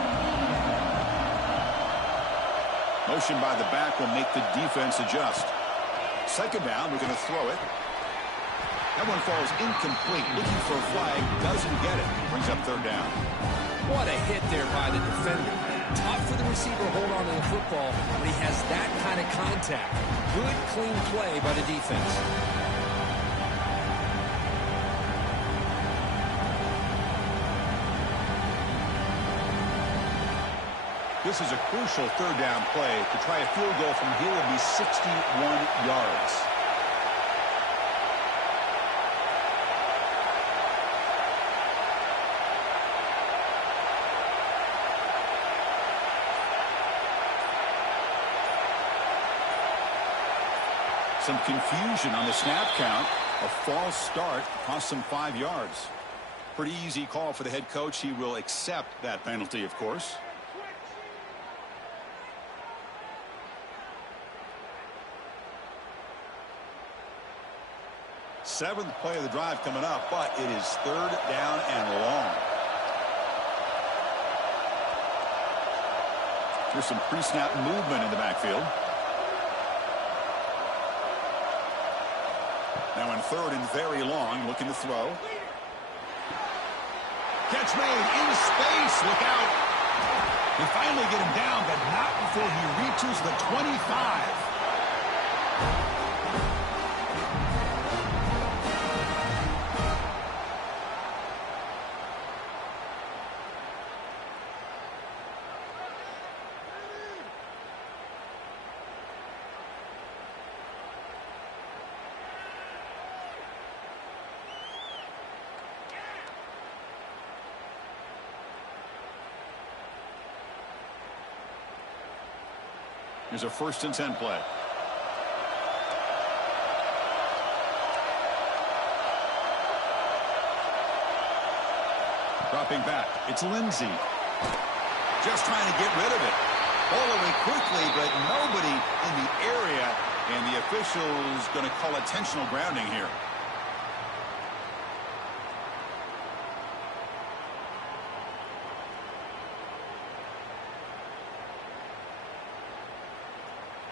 Motion by the back will make the defense adjust. Second down, we're going to throw it. That one falls incomplete. Looking for a flag, doesn't get it. Brings up third down. What a hit there by the defender. Tough for the receiver to hold on to the football when he has that kind of contact. Good, clean play by the defense. This is a crucial third down play. To try a field goal from here will be 61 yards. Some confusion on the snap count. A false start cost some 5 yards. Pretty easy call for the head coach. He will accept that penalty, of course. Seventh play of the drive coming up, but it is third down and long. There's some pre-snap movement in the backfield. Now in third and very long, looking to throw. Catch made in space. Look out. They finally get him down, but not before he reaches the 25. Here's a 1st and 10 play. Dropping back. It's Lindsey. Just trying to get rid of it. Ball away quickly, but nobody in the area. And the official's going to call intentional grounding here.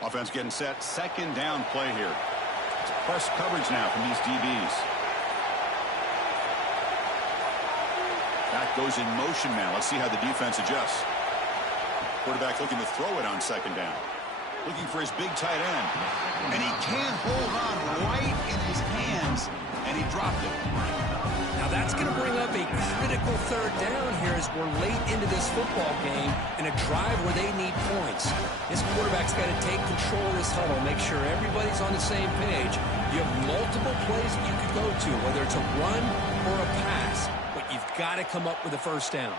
Offense getting set. Second down play here. It's press coverage now from these DBs. Back goes in motion now. Let's see how the defense adjusts. Quarterback looking to throw it on second down. Looking for his big tight end. And he can't hold on right in his hands. And he dropped it. Now that's going to bring up a critical third down here as we're late into this football game in a drive where they need points. This quarterback's got to take control of this huddle, make sure everybody's on the same page. You have multiple plays that you could go to, whether it's a run or a pass, but you've got to come up with a first down.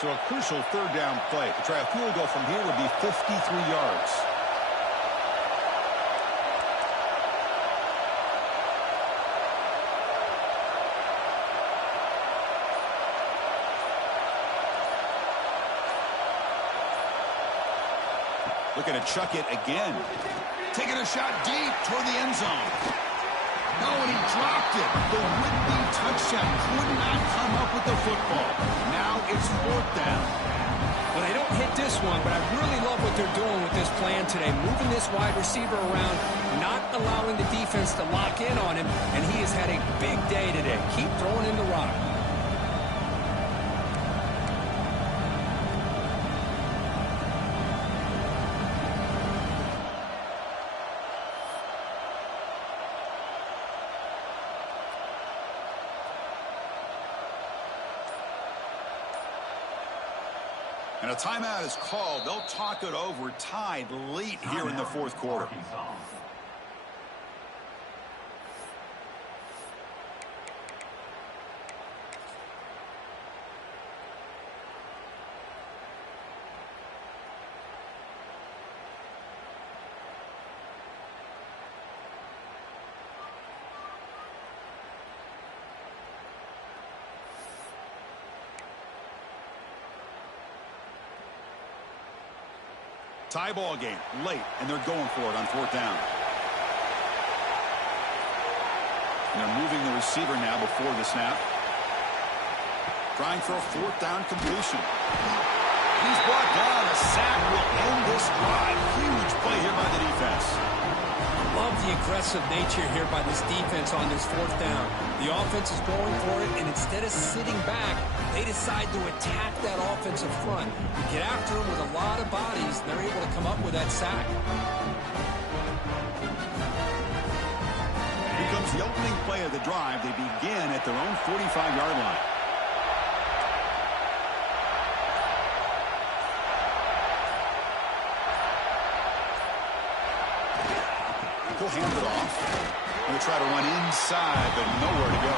So a crucial third down play. To try a field goal from here would be 53 yards. Looking to chuck it again. Taking a shot deep toward the end zone. No, and he dropped it. The would-be touchdown could not come up with the football. Now it's 4th down. Well, they don't hit this one, but I really love what they're doing with this plan today. Moving this wide receiver around, not allowing the defense to lock in on him, and he has had a big day today. Keep throwing in the rock. And a timeout is called. They'll talk it over, tied late here in the 4th quarter. Tie ball game late, and they're going for it on 4th down. And they're moving the receiver now before the snap. Trying for a 4th down completion. He's brought down. A sack will end this drive. Huge play here by the defense. Love the aggressive nature here by this defense on this 4th down. The offense is going for it, and instead of sitting back, they decide to attack that offensive front. You get after them with a lot of bodies, and they're able to come up with that sack. Here comes the opening play of the drive. They begin at their own 45-yard line. He'll hand it off. We'll try to run inside, but nowhere to go.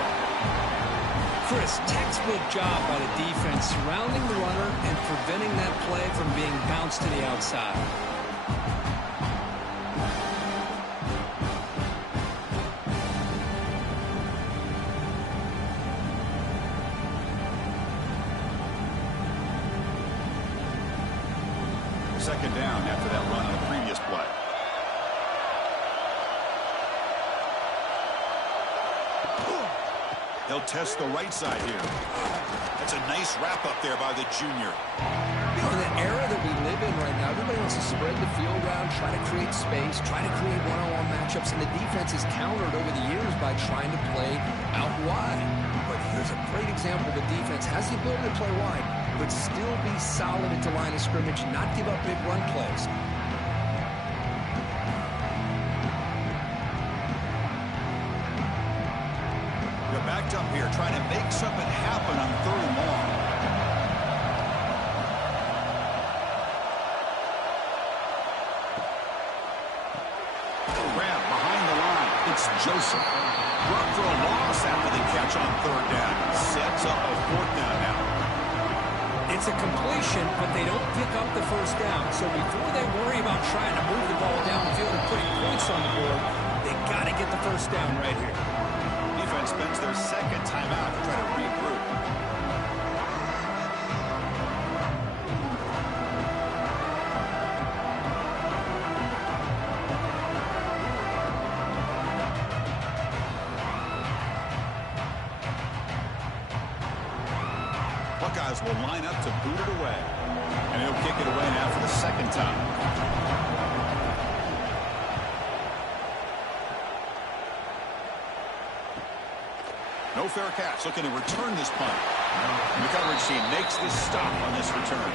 Chris, textbook job by the defense surrounding the runner and preventing that play from being bounced to the outside. Second down after that run on the previous play. He'll test the right side here. That's a nice wrap up there by the junior. In the era that we live in right now, everybody wants to spread the field around, try to create space, try to create one-on-one matchups, and the defense has countered over the years by trying to play out wide. But here's a great example. The defense has the ability to play wide, but still be solid at the line of scrimmage and not give up big run plays. They're backed up here, trying to make something happen on 3rd and long. Grab behind the line. It's Joseph. Brought for a loss after the catch on 3rd down. Sets up a 4th down now. It's a completion, but they don't pick up the 1st down. So before they worry about trying to move the ball downfield and putting points on the board, they got to get the 1st down right here. Defense spends their second timeout to try to regroup. Buckeyes will line up to boot it away. And he'll kick it away now for the second time. No fair catch, looking to return this punt. And the coverage team makes the stop on this return.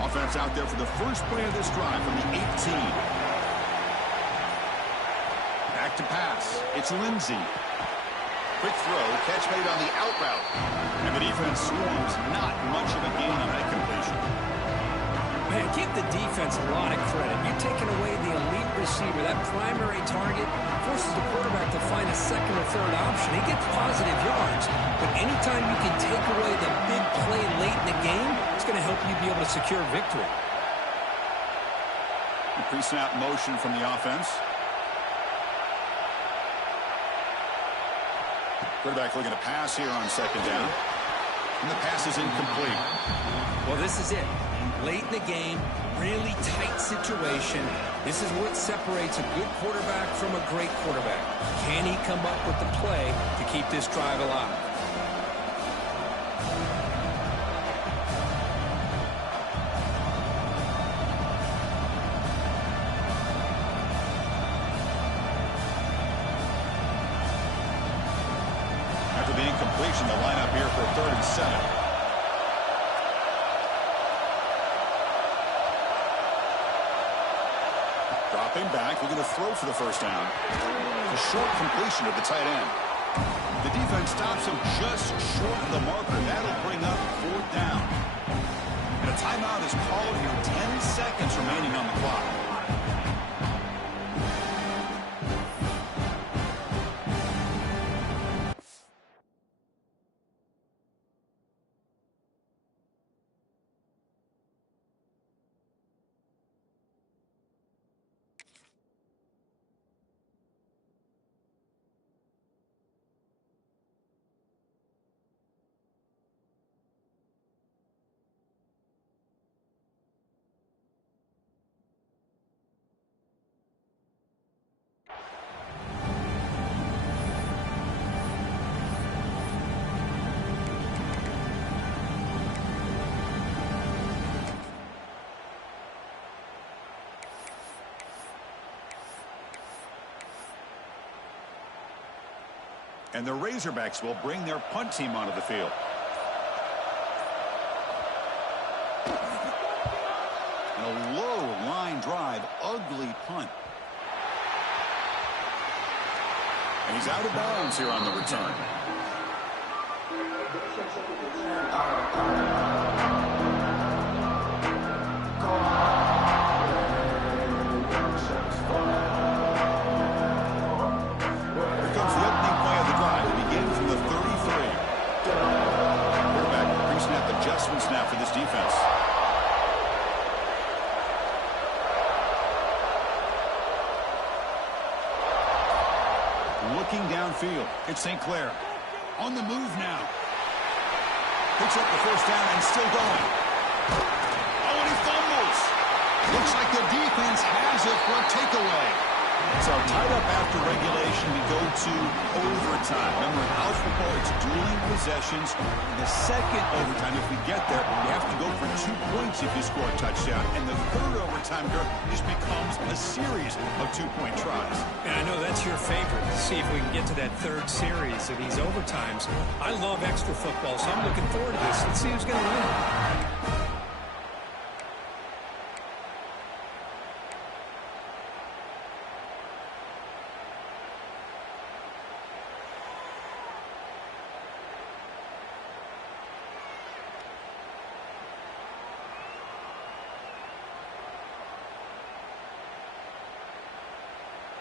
Offense out there for the first play of this drive from the 18. Back to pass. It's Lindsey. Quick throw. Catch made on the out route. And the defense swarms. Not much of a gain on that completion. Man, give the defense a lot of credit. You're taking away the elite receiver. That primary target forces the quarterback to find a second or third option. He gets positive yards, but anytime you can take away the big play late in the game, it's going to help you be able to secure victory. Pre-snap motion from the offense. Quarterback looking to pass here on second down. And the pass is incomplete. Well, this is it. Late in the game, really tight situation. This is what separates a good quarterback from a great quarterback. Can he come up with the play to keep this drive alive? After the incompletion, the lineup here for 3rd and 7. Dropping back, looking to throw for the first down. A short completion of the tight end. The defense stops him just short of the marker. That'll bring up 4th down. And a timeout is called here. 10 seconds remaining on the clock. And the Razorbacks will bring their punt team onto the field. And a low line drive, ugly punt. And he's out of bounds here on the return. Snap for this defense. Looking downfield. It's St. Clair. On the move now. Picks up the first down and still going. Oh, and he fumbles. Looks like the defense has it for a takeaway. So tied up after regulation, we go to overtime. Remember, in college football, it's dueling possessions. In the second overtime, if we get there, you have to go for 2 points if you score a touchdown. And the third overtime, just becomes a series of 2-point tries. And I know that's your favorite, to see if we can get to that third series of these overtimes. I love extra football, so I'm looking forward to this. Let's see who's going to win.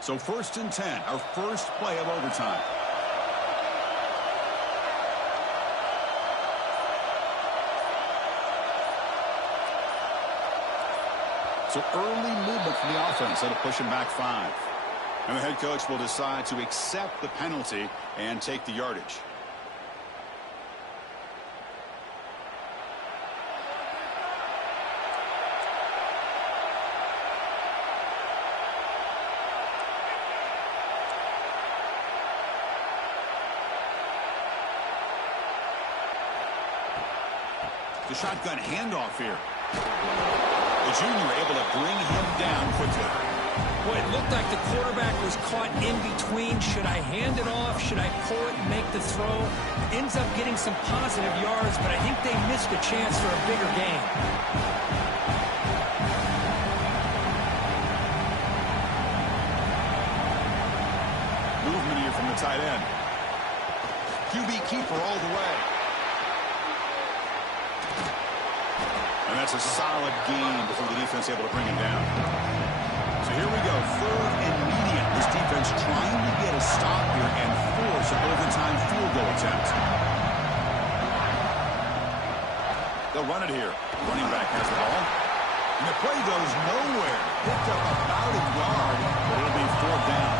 So 1st and 10, our first play of overtime. So early movement from the offense. That'll push him back 5. And the head coach will decide to accept the penalty and take the yardage. The shotgun handoff here. The junior able to bring him down quickly. Boy, it looked like the quarterback was caught in between. Should I hand it off? Should I pull it and make the throw? Ends up getting some positive yards, but I think they missed a chance for a bigger gain. Movement here from the tight end. QB keeper all the way. And That's a solid gain before the defense able to bring him down. So here we go, 3rd and medium. This defense trying to get a stop here and force an overtime field goal attempt. They'll run it here. Running back has the ball. And the play goes nowhere. Picked up about a yard, but it'll be 4th down.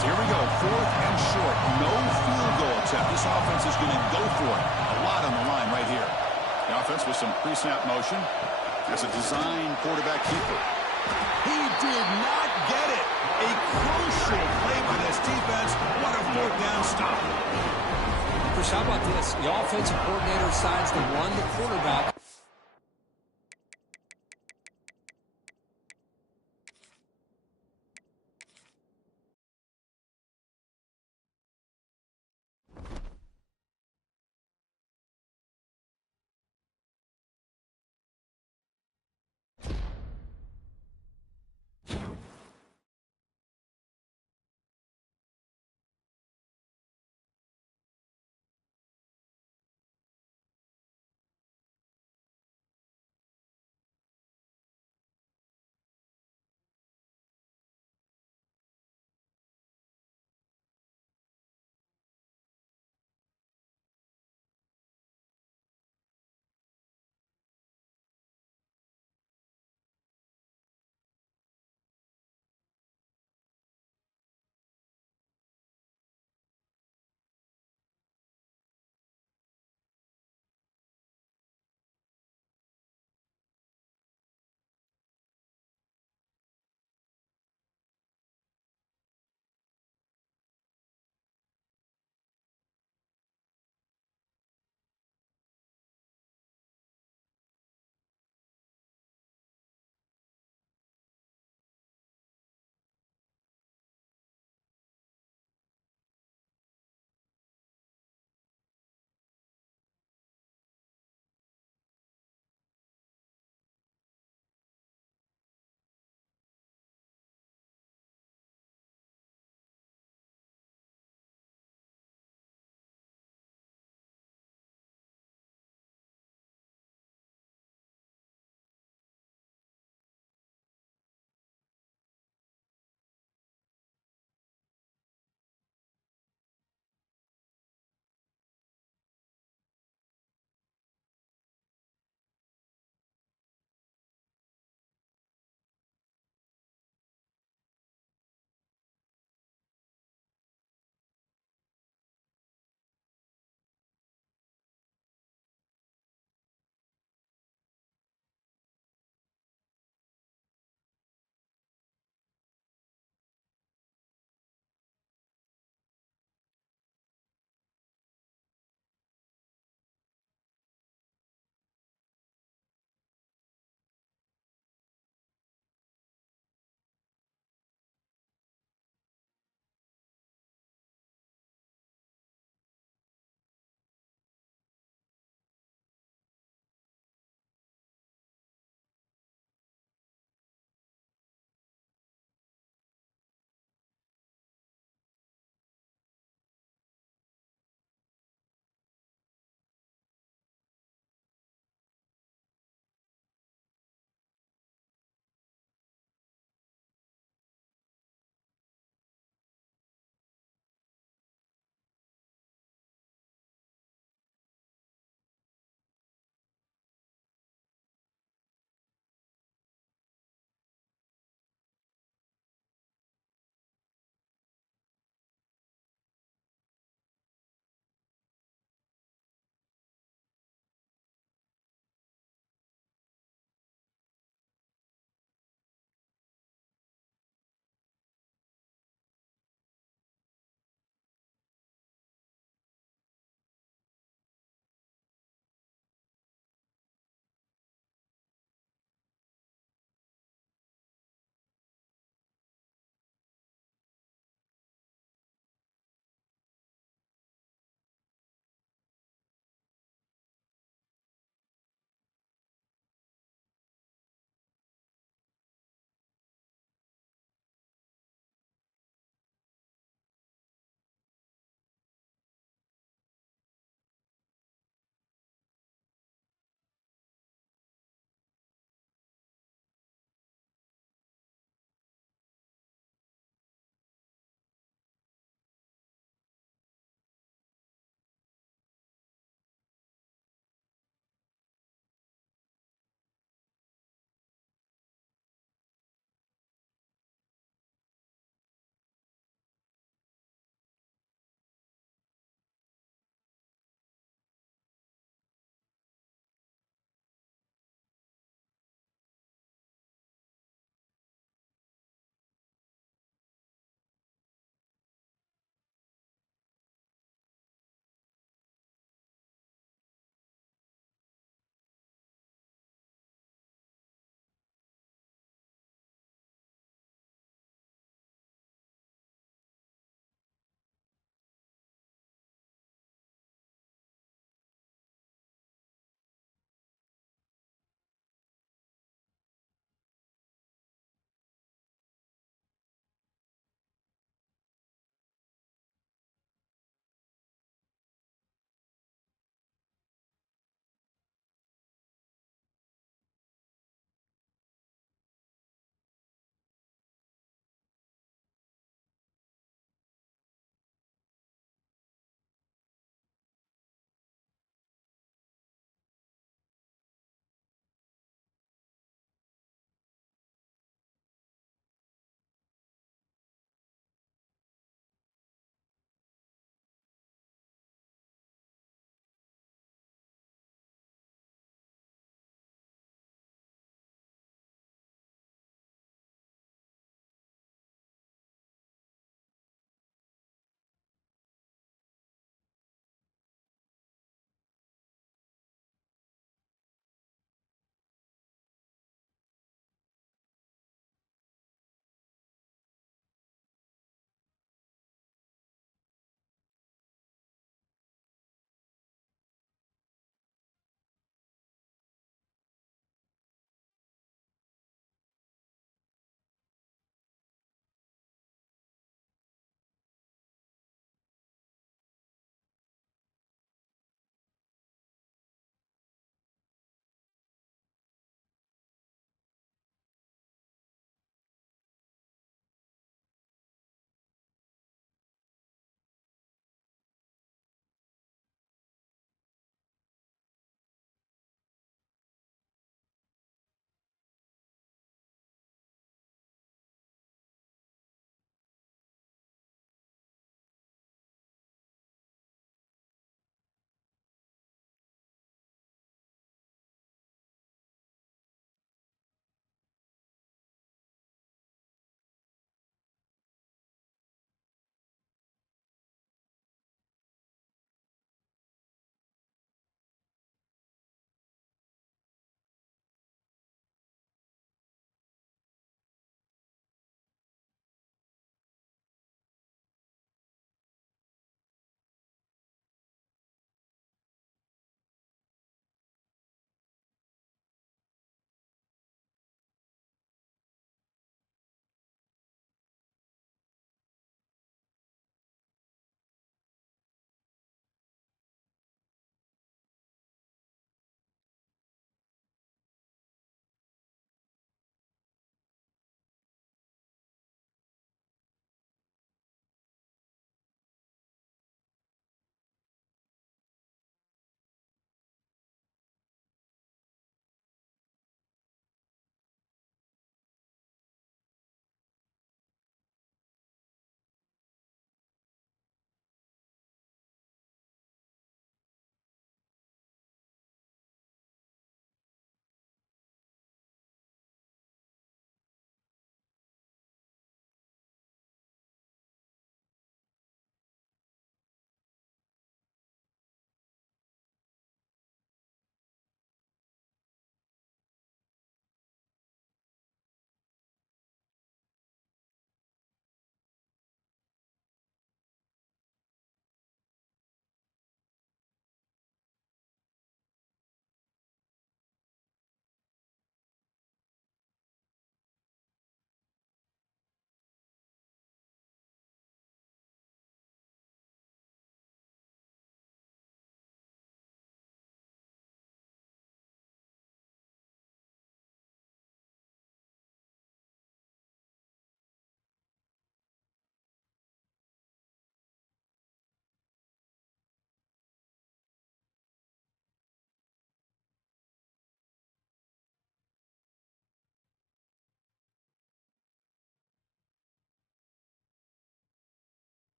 So here we go, 4th and short. No field goal attempt. This offense is going to go for it. A lot on the line right here. The offense with some pre-snap motion. As a design quarterback keeper. He did not get it. A crucial play by this defense. What a 4th down stop. Chris, how about this? The offensive coordinator decides to run the quarterback